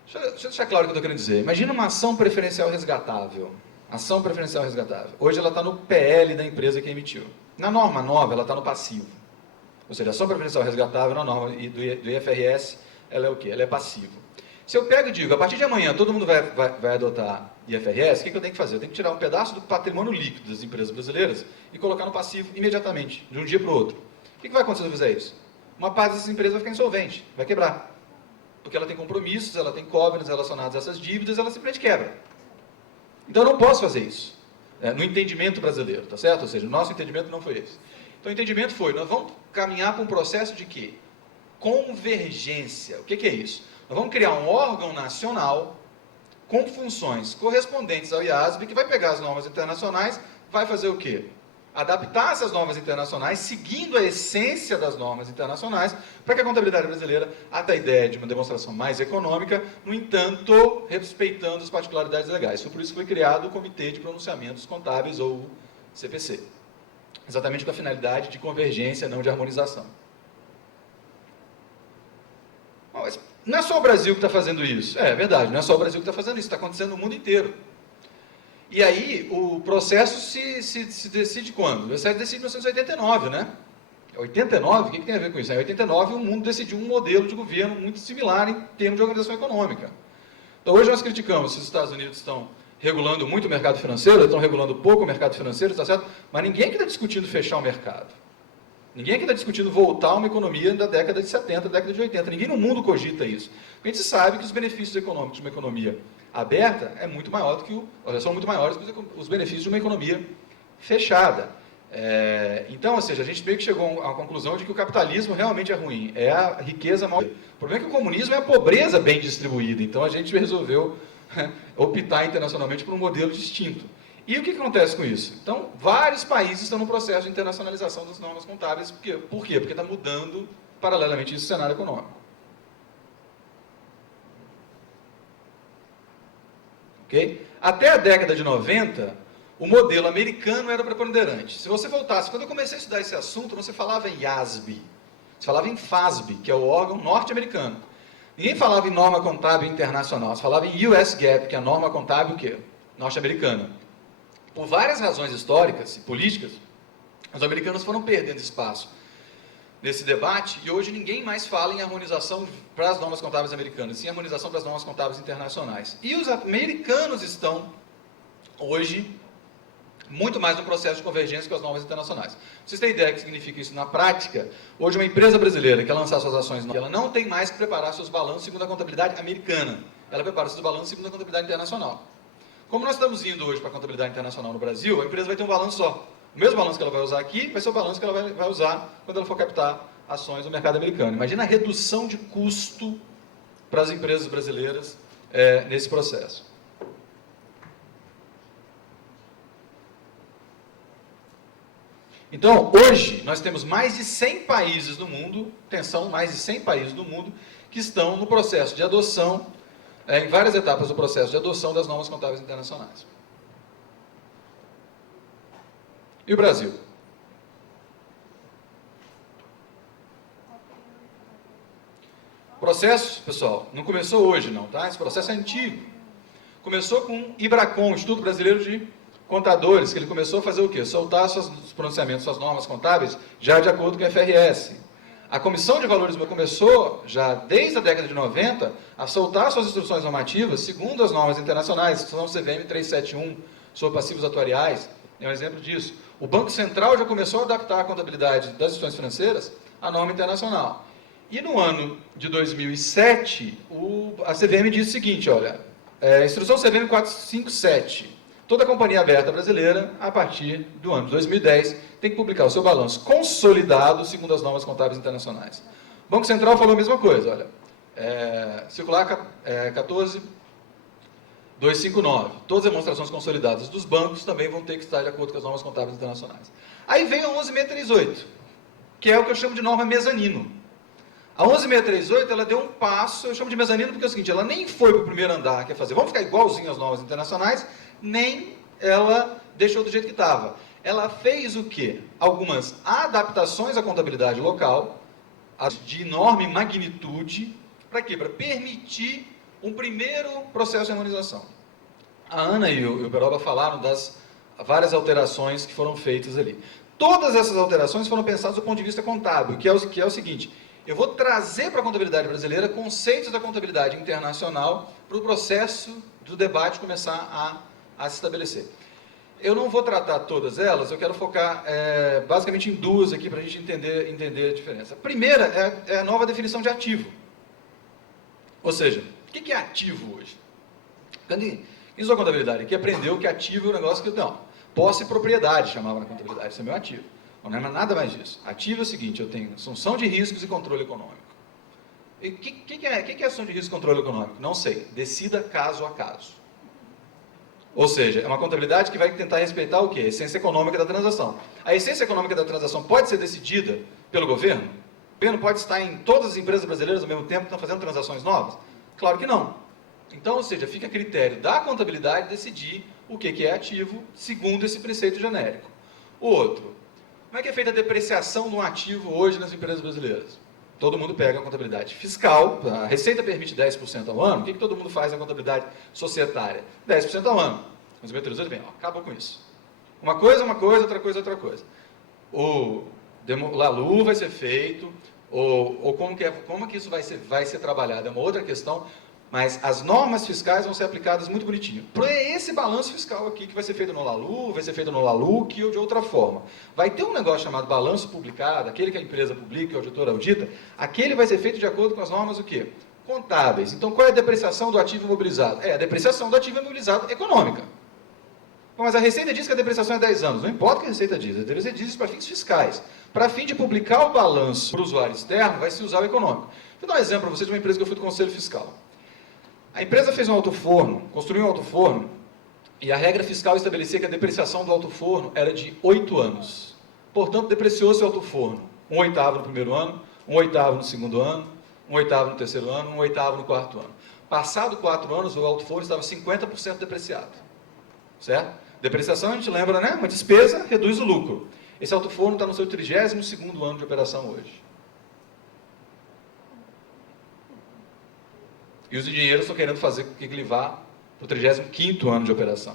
Deixa eu deixar claro o que eu estou querendo dizer. Imagina uma ação preferencial resgatável. Ação preferencial resgatável. Hoje ela está no PL da empresa que emitiu. Na norma nova, ela está no passivo. Ou seja, a ação preferencial resgatável na norma do IFRS, ela é o quê? Ela é passivo. Se eu pego e digo, a partir de amanhã todo mundo vai adotar IFRS, o que eu tenho que fazer? Eu tenho que tirar um pedaço do patrimônio líquido das empresas brasileiras e colocar no passivo imediatamente, de um dia para o outro. O que vai acontecer se eu fizer isso? Uma parte dessas empresas vai ficar insolvente, vai quebrar. Porque ela tem compromissos, ela tem covenants relacionados a essas dívidas, ela simplesmente quebra. Então eu não posso fazer isso, no entendimento brasileiro, tá certo? Ou seja, o nosso entendimento não foi esse. Então o entendimento foi, nós vamos caminhar para um processo de quê? Convergência. O que é isso? Nós vamos criar um órgão nacional com funções correspondentes ao IASB, que vai pegar as normas internacionais, vai fazer o quê? Adaptar essas normas internacionais, seguindo a essência das normas internacionais, para que a contabilidade brasileira até a ideia de uma demonstração mais econômica, no entanto, respeitando as particularidades legais. Foi por isso que foi criado o Comitê de Pronunciamentos Contábeis, ou CPC. Exatamente com a finalidade de convergência, não de harmonização. Mas não é só o Brasil que está fazendo isso. É verdade, não é só o Brasil que está fazendo isso, está acontecendo no mundo inteiro. E aí, o processo se decide quando? O processo decide em 1989, né? 89, o que tem a ver com isso? Em 89, o mundo decidiu um modelo de governo muito similar em termos de organização econômica. Então, hoje nós criticamos se os Estados Unidos estão regulando muito o mercado financeiro, estão regulando pouco o mercado financeiro, está certo? Mas ninguém aqui está discutindo fechar o mercado. Ninguém aqui está discutindo voltar a uma economia da década de 70, década de 80. Ninguém no mundo cogita isso. A gente sabe que os benefícios econômicos de uma economia aberta são muito maiores que os benefícios de uma economia fechada. Então, ou seja, a gente meio que chegou à conclusão de que o capitalismo realmente é ruim, é a riqueza mal. O problema é que o comunismo é a pobreza bem distribuída, então a gente resolveu optar internacionalmente por um modelo distinto. E o que acontece com isso? Então, vários países estão no processo de internacionalização das normas contábeis. Por quê? Porque está mudando, paralelamente, isso, o cenário econômico. Okay? Até a década de 90, o modelo americano era preponderante. Se você voltasse, quando eu comecei a estudar esse assunto, não se falava em IASB, se falava em FASB, que é o órgão norte-americano. Ninguém falava em norma contábil internacional, se falava em US GAAP, que é a norma contábil norte-americana. Por várias razões históricas e políticas, os americanos foram perdendo espaço nesse debate e hoje ninguém mais fala em harmonização para as normas contábeis americanas, sim harmonização para as normas contábeis internacionais. E os americanos estão hoje muito mais no processo de convergência com as normas internacionais. Vocês têm ideia do que significa isso na prática? Hoje uma empresa brasileira que quer lançar suas ações, ela não tem mais que preparar seus balanços segundo a contabilidade americana, ela prepara seus balanços segundo a contabilidade internacional. Como nós estamos indo hoje para a contabilidade internacional no Brasil, a empresa vai ter um balanço só. O mesmo balanço que ela vai usar aqui vai ser o balanço que ela vai usar quando ela for captar ações no mercado americano. Imagina a redução de custo para as empresas brasileiras nesse processo. Então, hoje, nós temos mais de 100 países no mundo, atenção, mais de 100 países do mundo, que estão no processo de adoção, em várias etapas do processo de adoção das normas contábeis internacionais. E o Brasil? O processo, pessoal, não começou hoje não, tá? Esse processo é antigo. Começou com o IBRACON, Instituto Brasileiro de Contadores, que ele começou a fazer o quê? Soltar os pronunciamentos, suas normas contábeis, já de acordo com a FRS. A Comissão de Valores começou, já desde a década de 90, a soltar suas instruções normativas segundo as normas internacionais, que são o CVM 371, sobre passivos atuariais, é um exemplo disso. O Banco Central já começou a adaptar a contabilidade das instituições financeiras à norma internacional. E no ano de 2007, a CVM disse o seguinte, olha, instrução CVM 457, toda companhia aberta brasileira, a partir do ano de 2010, tem que publicar o seu balanço consolidado segundo as normas contábeis internacionais. O Banco Central falou a mesma coisa, olha, circular 14259, todas as demonstrações consolidadas dos bancos também vão ter que estar de acordo com as normas contábeis internacionais. Aí vem a 11638, que é o que eu chamo de norma mezanino. A 11638, ela deu um passo, eu chamo de mezanino porque é o seguinte, ela nem foi para o primeiro andar, quer fazer, vamos ficar igualzinho às normas internacionais, nem ela deixou do jeito que estava. Ela fez o quê? Algumas adaptações à contabilidade local, de enorme magnitude, para quê? Para permitir um primeiro processo de harmonização. A Ana e o Peroba falaram das várias alterações que foram feitas ali. Todas essas alterações foram pensadas do ponto de vista contábil, que é o seguinte: eu vou trazer para a contabilidade brasileira conceitos da contabilidade internacional para o processo do debate começar a se estabelecer. Eu não vou tratar todas elas, eu quero focar basicamente em duas aqui para a gente entender a diferença. A primeira é a nova definição de ativo. Ou seja, o que é ativo hoje? Quem estudou contabilidade aqui aprendeu que ativo é um negócio que, não, posse e propriedade chamava na contabilidade, isso é meu ativo. Não é nada mais disso. Ativo é o seguinte: eu tenho assunção de riscos e controle econômico. E o que é assunção de risco e controle econômico? Não sei. Decida caso a caso. Ou seja, é uma contabilidade que vai tentar respeitar o quê? A essência econômica da transação. A essência econômica da transação pode ser decidida pelo governo? O governo pode estar em todas as empresas brasileiras ao mesmo tempo que estão fazendo transações novas? Claro que não. Então, ou seja, fica a critério da contabilidade decidir o que é ativo segundo esse preceito genérico. O outro: como é que é feita a depreciação de um ativo hoje nas empresas brasileiras? Todo mundo pega a contabilidade fiscal, a Receita permite 10% ao ano, o que todo mundo faz na contabilidade societária? 10% ao ano. Os meteorologistas vêm, acabam com isso. Uma coisa, outra coisa. O LALU vai ser feito, ou como que isso vai ser trabalhado, é uma outra questão, mas as normas fiscais vão ser aplicadas muito bonitinho. Para esse balanço fiscal aqui, que vai ser feito no LALU, vai ser feito no LALUC ou de outra forma. Vai ter um negócio chamado balanço publicado, aquele que a empresa publica e o auditor audita, aquele vai ser feito de acordo com as normas o quê? Contábeis. Então, qual é a depreciação do ativo imobilizado? É a depreciação do ativo imobilizado econômica. Bom, mas a Receita diz que a depreciação é 10 anos. Não importa o que a Receita diz diz isso para fins fiscais. Para fim de publicar o balanço para o usuário externo, vai se usar o econômico. Vou dar um exemplo para vocês de uma empresa que eu fui do Conselho Fiscal. A empresa fez um alto-forno, construiu um alto-forno, e a regra fiscal estabelecia que a depreciação do alto-forno era de 8 anos. Portanto, depreciou-se o alto-forno. 1/8 no primeiro ano, 1/8 no segundo ano, 1/8 no terceiro ano, 1/8 no quarto ano. Passado 4 anos, o alto-forno estava 50% depreciado. Certo? Depreciação, a gente lembra, né? Uma despesa reduz o lucro. Esse alto-forno está no seu 32º ano de operação hoje. E os engenheiros estão querendo fazer com que ele vá para o 35º ano de operação.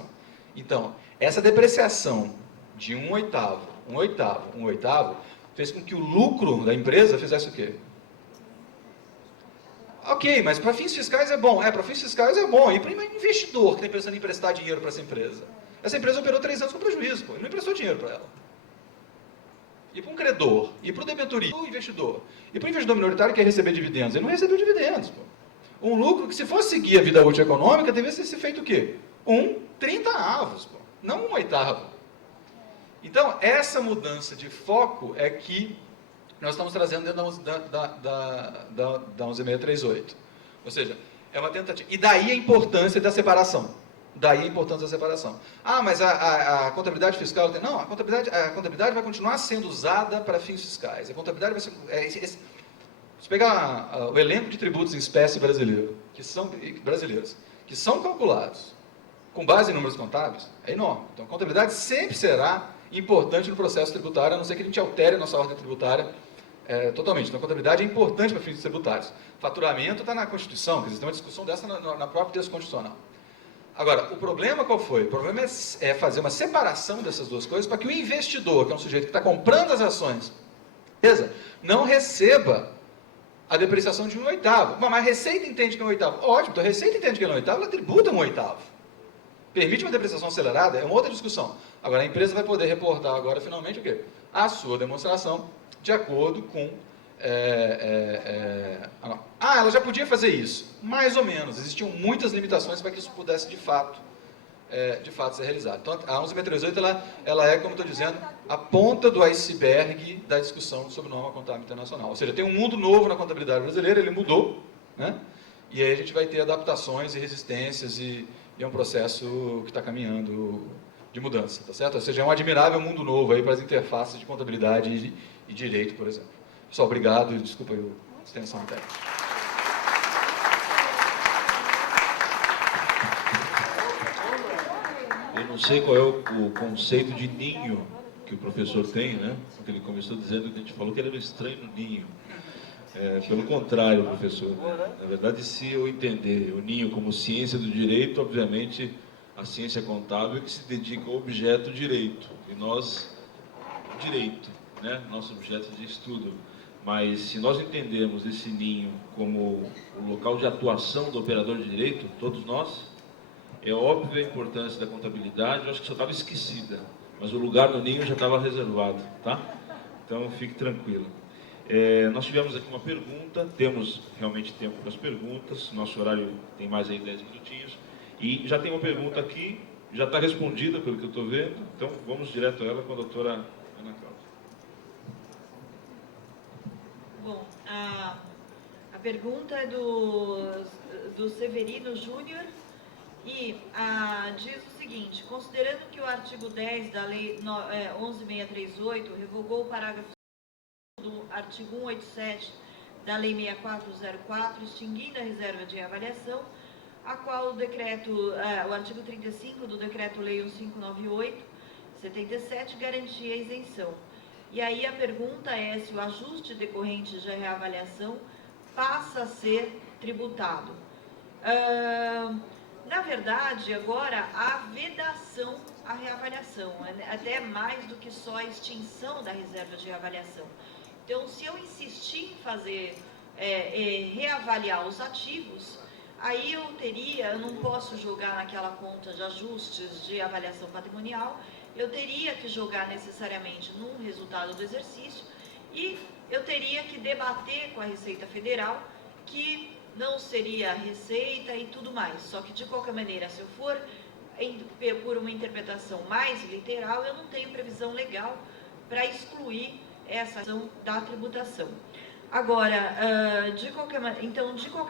Então, essa depreciação de 1/8, 1/8, 1/8, fez com que o lucro da empresa fizesse o quê? Ok, mas para fins fiscais é bom. Para fins fiscais é bom. E para um investidor que está pensando em emprestar dinheiro para essa empresa? Essa empresa operou 3 anos com prejuízo, ele não emprestou dinheiro para ela. E para um credor, e para o debenturista, o investidor, e para o investidor minoritário que quer receber dividendos, ele não recebeu dividendos. Um lucro que, se fosse seguir a vida útil econômica, deveria ser feito o quê? 1/30, não 1/8. Então, essa mudança de foco é que nós estamos trazendo dentro da 11638. Ou seja, é uma tentativa. E daí a importância da separação. Mas a contabilidade fiscal... Não, a contabilidade vai continuar sendo usada para fins fiscais. A contabilidade vai ser... Se pegar o elenco de tributos em espécie brasileiros, que são calculados com base em números contábeis, é enorme. Então, a contabilidade sempre será importante no processo tributário, a não ser que a gente altere a nossa ordem tributária totalmente. Então, a contabilidade é importante para fins tributários. Faturamento está na Constituição, quer dizer, tem uma discussão dessa na própria texto constitucional. Agora, o problema qual foi? O problema é fazer uma separação dessas duas coisas para que o investidor, que é um sujeito que está comprando as ações, beleza, não receba a depreciação de 1/8. Mas a Receita entende que é 1/8. Ótimo, então a Receita entende que é 1/8, ela tributa 1/8. Permite uma depreciação acelerada? É uma outra discussão. Agora, a empresa vai poder reportar agora, finalmente, o quê? A sua demonstração de acordo com... ela já podia fazer isso. Mais ou menos. Existiam muitas limitações para que isso pudesse, de fato ser realizado. Então, a 11638, ela é, como estou dizendo, a ponta do iceberg da discussão sobre norma contábil internacional. Ou seja, tem um mundo novo na contabilidade brasileira, ele mudou, né? E aí a gente vai ter adaptações e resistências e é um processo que está caminhando de mudança, tá certo? Ou seja, é um admirável mundo novo aí para as interfaces de contabilidade e direito, por exemplo. Pessoal, obrigado e desculpa a extensão técnica. Eu não sei qual é o conceito de ninho que o professor tem, né? Porque ele começou dizendo que a gente falou que ele era um estranho no ninho. Pelo contrário, professor. Na verdade, se eu entender o ninho como ciência do direito, obviamente a ciência contábil é que se dedica ao objeto direito. E nós, direito, né? Nosso objeto de estudo. Mas se nós entendermos esse ninho como o local de atuação do operador de direito, todos nós, é óbvio a importância da contabilidade, eu acho que só estava esquecida, mas o lugar no ninho já estava reservado, tá? Então fique tranquilo. Nós tivemos aqui uma pergunta, temos realmente tempo para as perguntas, nosso horário tem mais aí 10 minutinhos, e já tem uma pergunta aqui, já está respondida pelo que eu estou vendo, então vamos direto a ela com a doutora Ana Cláudia. Bom, a pergunta é do Severino Júnior e diz o seguinte: considerando que o artigo 10 da Lei 11.638 revogou o parágrafo do artigo 187 da Lei 6404, extinguindo a reserva de avaliação, a qual o artigo 35 do Decreto-Lei 1598/77 garantia a isenção. E aí a pergunta é se o ajuste decorrente de reavaliação passa a ser tributado. Na verdade, agora, há vedação à reavaliação, até mais do que só a extinção da reserva de reavaliação. Então, se eu insistir em fazer, reavaliar os ativos, aí eu não posso jogar naquela conta de ajustes de avaliação patrimonial, eu teria que jogar necessariamente num resultado do exercício e eu teria que debater com a Receita Federal que não seria receita e tudo mais. Só que, de qualquer maneira, se eu for por uma interpretação mais literal, eu não tenho previsão legal para excluir essa ação da tributação. Agora, de qualquer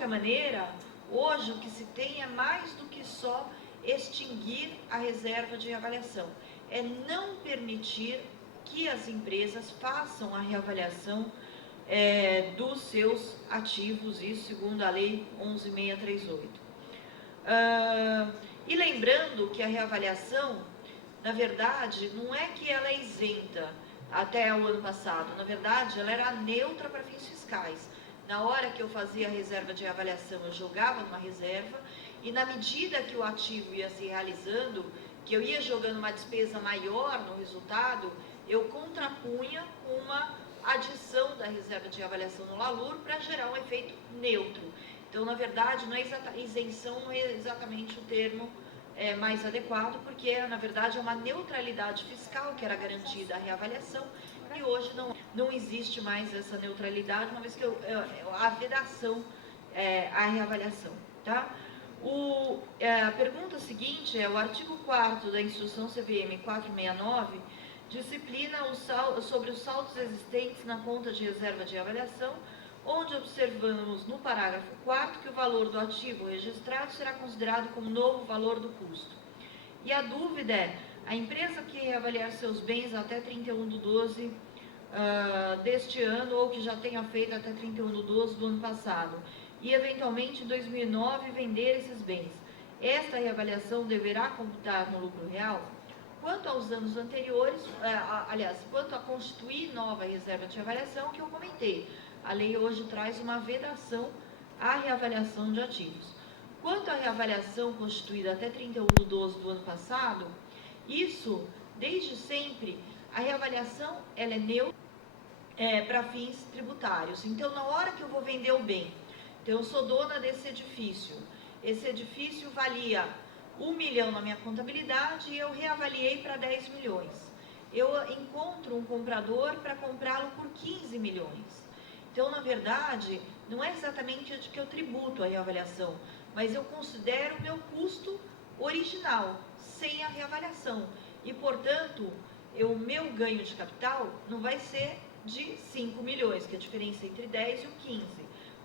maneira, hoje o que se tem é mais do que só extinguir a reserva de reavaliação. É não permitir que as empresas façam a reavaliação dos seus ativos, isso segundo a Lei 11.638. E lembrando que a reavaliação, na verdade, não é que ela é isenta até o ano passado, na verdade, ela era neutra para fins fiscais. Na hora que eu fazia a reserva de reavaliação, eu jogava numa reserva, e na medida que o ativo ia se realizando, que eu ia jogando uma despesa maior no resultado, eu contrapunha uma adição da reserva de avaliação no LALUR para gerar um efeito neutro. Então, na verdade, isenção não é exatamente o termo mais adequado, porque, na verdade, é uma neutralidade fiscal que era garantida à reavaliação, e hoje não existe mais essa neutralidade, uma vez que a vedação à reavaliação. Tá? A pergunta seguinte é: o artigo 4º da Instrução CVM 469 disciplina sobre os saldos existentes na conta de reserva de avaliação, onde observamos no parágrafo 4º que o valor do ativo registrado será considerado como novo valor do custo. E a dúvida é: a empresa que reavaliar seus bens até 31/12 deste ano, ou que já tenha feito até 31/12 do ano passado, e eventualmente em 2009 vender esses bens, esta reavaliação deverá computar no lucro real? Quanto aos anos anteriores, quanto a constituir nova reserva de avaliação, que eu comentei, a lei hoje traz uma vedação à reavaliação de ativos. Quanto à reavaliação constituída até 31/12 do ano passado, isso, desde sempre, a reavaliação ela é neutra para fins tributários. Então, na hora que eu vou vender o bem, então eu sou dona desse edifício, esse edifício valia 1 milhão na minha contabilidade e eu reavaliei para 10 milhões. Eu encontro um comprador para comprá-lo por 15 milhões. Então, na verdade, não é exatamente de que eu tributo a reavaliação, mas eu considero o meu custo original, sem a reavaliação. E, portanto, o meu ganho de capital não vai ser de 5 milhões, que é a diferença entre 10 e o 15,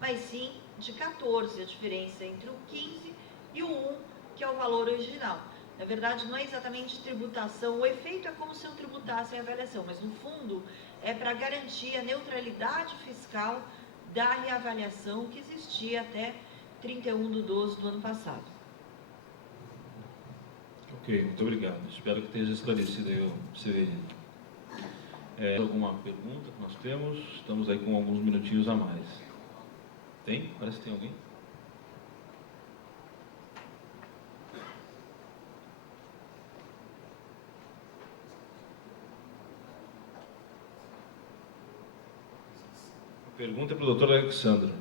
mas sim de 14, a diferença entre o 15 e o 1, que é o valor original. Na verdade, não é exatamente tributação, o efeito é como se eu tributasse a avaliação, mas no fundo é para garantir a neutralidade fiscal da reavaliação que existia até 31/12 do ano passado. Ok, muito obrigado. Espero que tenha esclarecido aí o Severino. Alguma pergunta que nós temos? Estamos aí com alguns minutinhos a mais. Tem? Parece que tem alguém. A pergunta é para o Dr. Alexandre.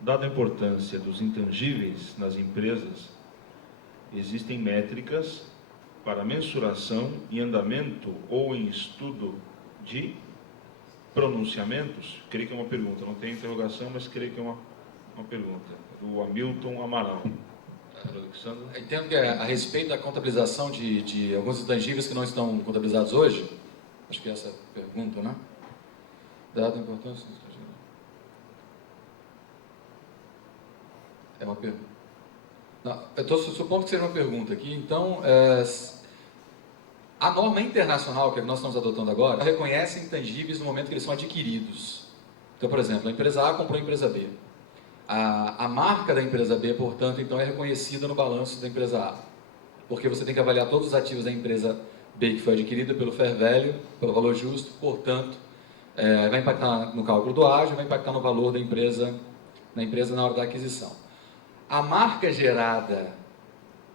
Dada a importância dos intangíveis nas empresas, existem métricas para mensuração em andamento ou em estudo de pronunciamentos? Creio que é uma pergunta, não tem interrogação, mas creio que é uma pergunta. Do Hamilton Amaral. Alexandre? Entendo que é a respeito da contabilização de alguns intangíveis que não estão contabilizados hoje. Acho que é essa a pergunta, né? Dada a importância... É uma pergunta. Não, eu estou supondo que seja uma pergunta aqui. Então, a norma internacional que nós estamos adotando agora reconhece intangíveis no momento que eles são adquiridos. Então, por exemplo, a empresa A comprou a empresa B. A marca da empresa B, portanto, então é reconhecida no balanço da empresa A. Porque você tem que avaliar todos os ativos da empresa B que foi adquirida pelo fair value, pelo valor justo, portanto, vai impactar no cálculo do ágio, vai impactar no valor da empresa, na hora da aquisição. A marca gerada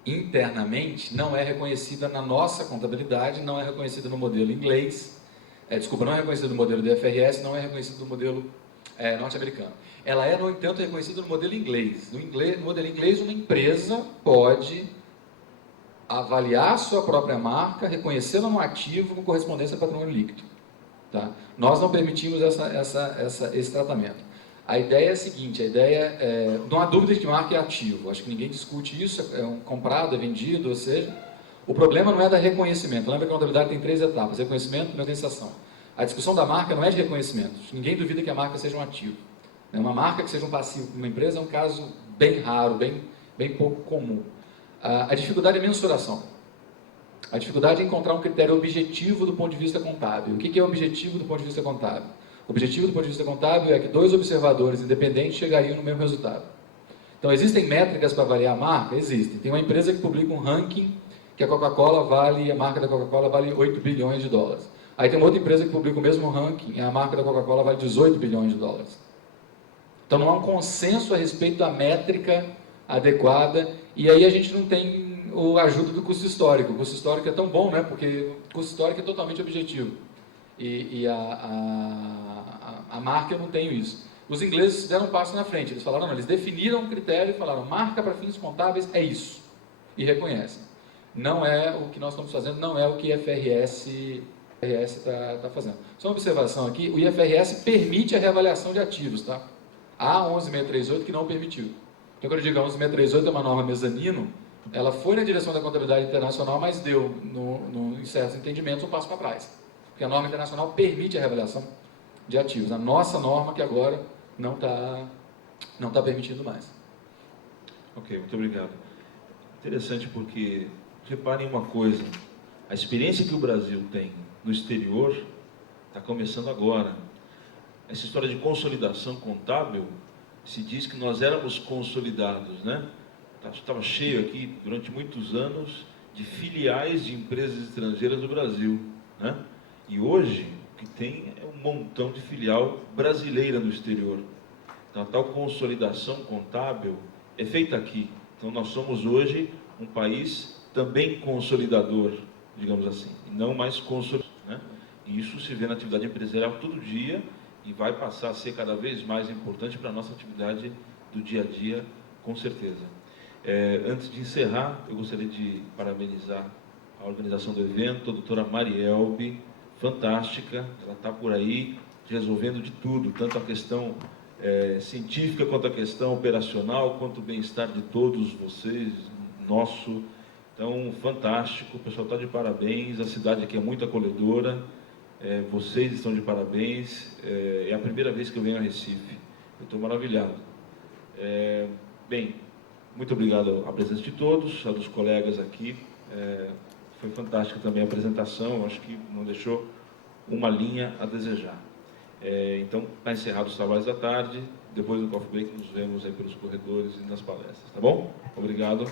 internamente não é reconhecida na nossa contabilidade, não é reconhecida no modelo inglês, não é reconhecida no modelo do IFRS, não é reconhecida no modelo norte-americano. Ela é, no entanto, reconhecida no modelo inglês. No modelo inglês, uma empresa pode avaliar a sua própria marca, reconhecê-la no ativo com correspondência ao patrimônio líquido. Tá? Nós não permitimos esse tratamento. A ideia é a seguinte, não há dúvida de que marca é ativo, acho que ninguém discute isso, comprado, é vendido, ou seja, o problema não é da reconhecimento. Lembra que a contabilidade tem 3 etapas, reconhecimento, negociação. A discussão da marca não é de reconhecimento, ninguém duvida que a marca seja um ativo. Uma marca que seja um passivo de uma empresa é um caso bem raro, bem pouco comum. A dificuldade é mensuração. A dificuldade é encontrar um critério objetivo do ponto de vista contábil. O que é objetivo do ponto de vista contábil? O objetivo do ponto de vista contábil é que 2 observadores independentes chegariam no mesmo resultado. Então, existem métricas para avaliar a marca? Existem. Tem uma empresa que publica um ranking que a marca da Coca-Cola vale 8 bilhões de dólares. Aí tem uma outra empresa que publica o mesmo ranking e a marca da Coca-Cola vale 18 bilhões de dólares. Então, não há um consenso a respeito da métrica adequada e aí a gente não tem a ajuda do custo histórico. O custo histórico é tão bom, né? Porque o custo histórico é totalmente objetivo. E a marca eu não tenho isso. Os ingleses deram um passo na frente, eles falaram, não, eles definiram um critério e falaram, marca para fins contábeis é isso, e reconhecem. Não é o que nós estamos fazendo, não é o que o IFRS está fazendo. Só uma observação aqui, o IFRS permite a reavaliação de ativos, tá? Há 11638 que não permitiu. Então, quando eu digo 11638 é uma norma mezanino, ela foi na direção da contabilidade internacional, mas deu, em certos entendimentos, um passo para trás. Porque a norma internacional permite a reavaliação de ativos. A nossa norma que agora não está permitindo mais. Ok, muito obrigado. Interessante porque, reparem uma coisa, a experiência que o Brasil tem no exterior está começando agora. Essa história de consolidação contábil, se diz que nós éramos consolidados, né? Estava cheio aqui, durante muitos anos, de filiais de empresas estrangeiras do Brasil, né? E hoje, o que tem é um montão de filial brasileira no exterior. Então, a tal consolidação contábil é feita aqui. Então, nós somos hoje um país também consolidador, digamos assim, e não mais consolidador, né? E isso se vê na atividade empresarial todo dia e vai passar a ser cada vez mais importante para a nossa atividade do dia a dia, com certeza. Antes de encerrar, eu gostaria de parabenizar a organização do evento, a doutora Marielbe, fantástica, ela está por aí resolvendo de tudo, tanto a questão científica, quanto a questão operacional, quanto o bem-estar de todos vocês, nosso. Então, fantástico, o pessoal está de parabéns, a cidade aqui é muito acolhedora, vocês estão de parabéns, é a primeira vez que eu venho a Recife, eu estou maravilhado. Bem, muito obrigado à presença de todos, a dos colegas aqui, foi fantástica também a apresentação, acho que não deixou uma linha a desejar. Então, está encerrado os trabalhos da tarde, depois do coffee break nos vemos aí pelos corredores e nas palestras, tá bom? Obrigado.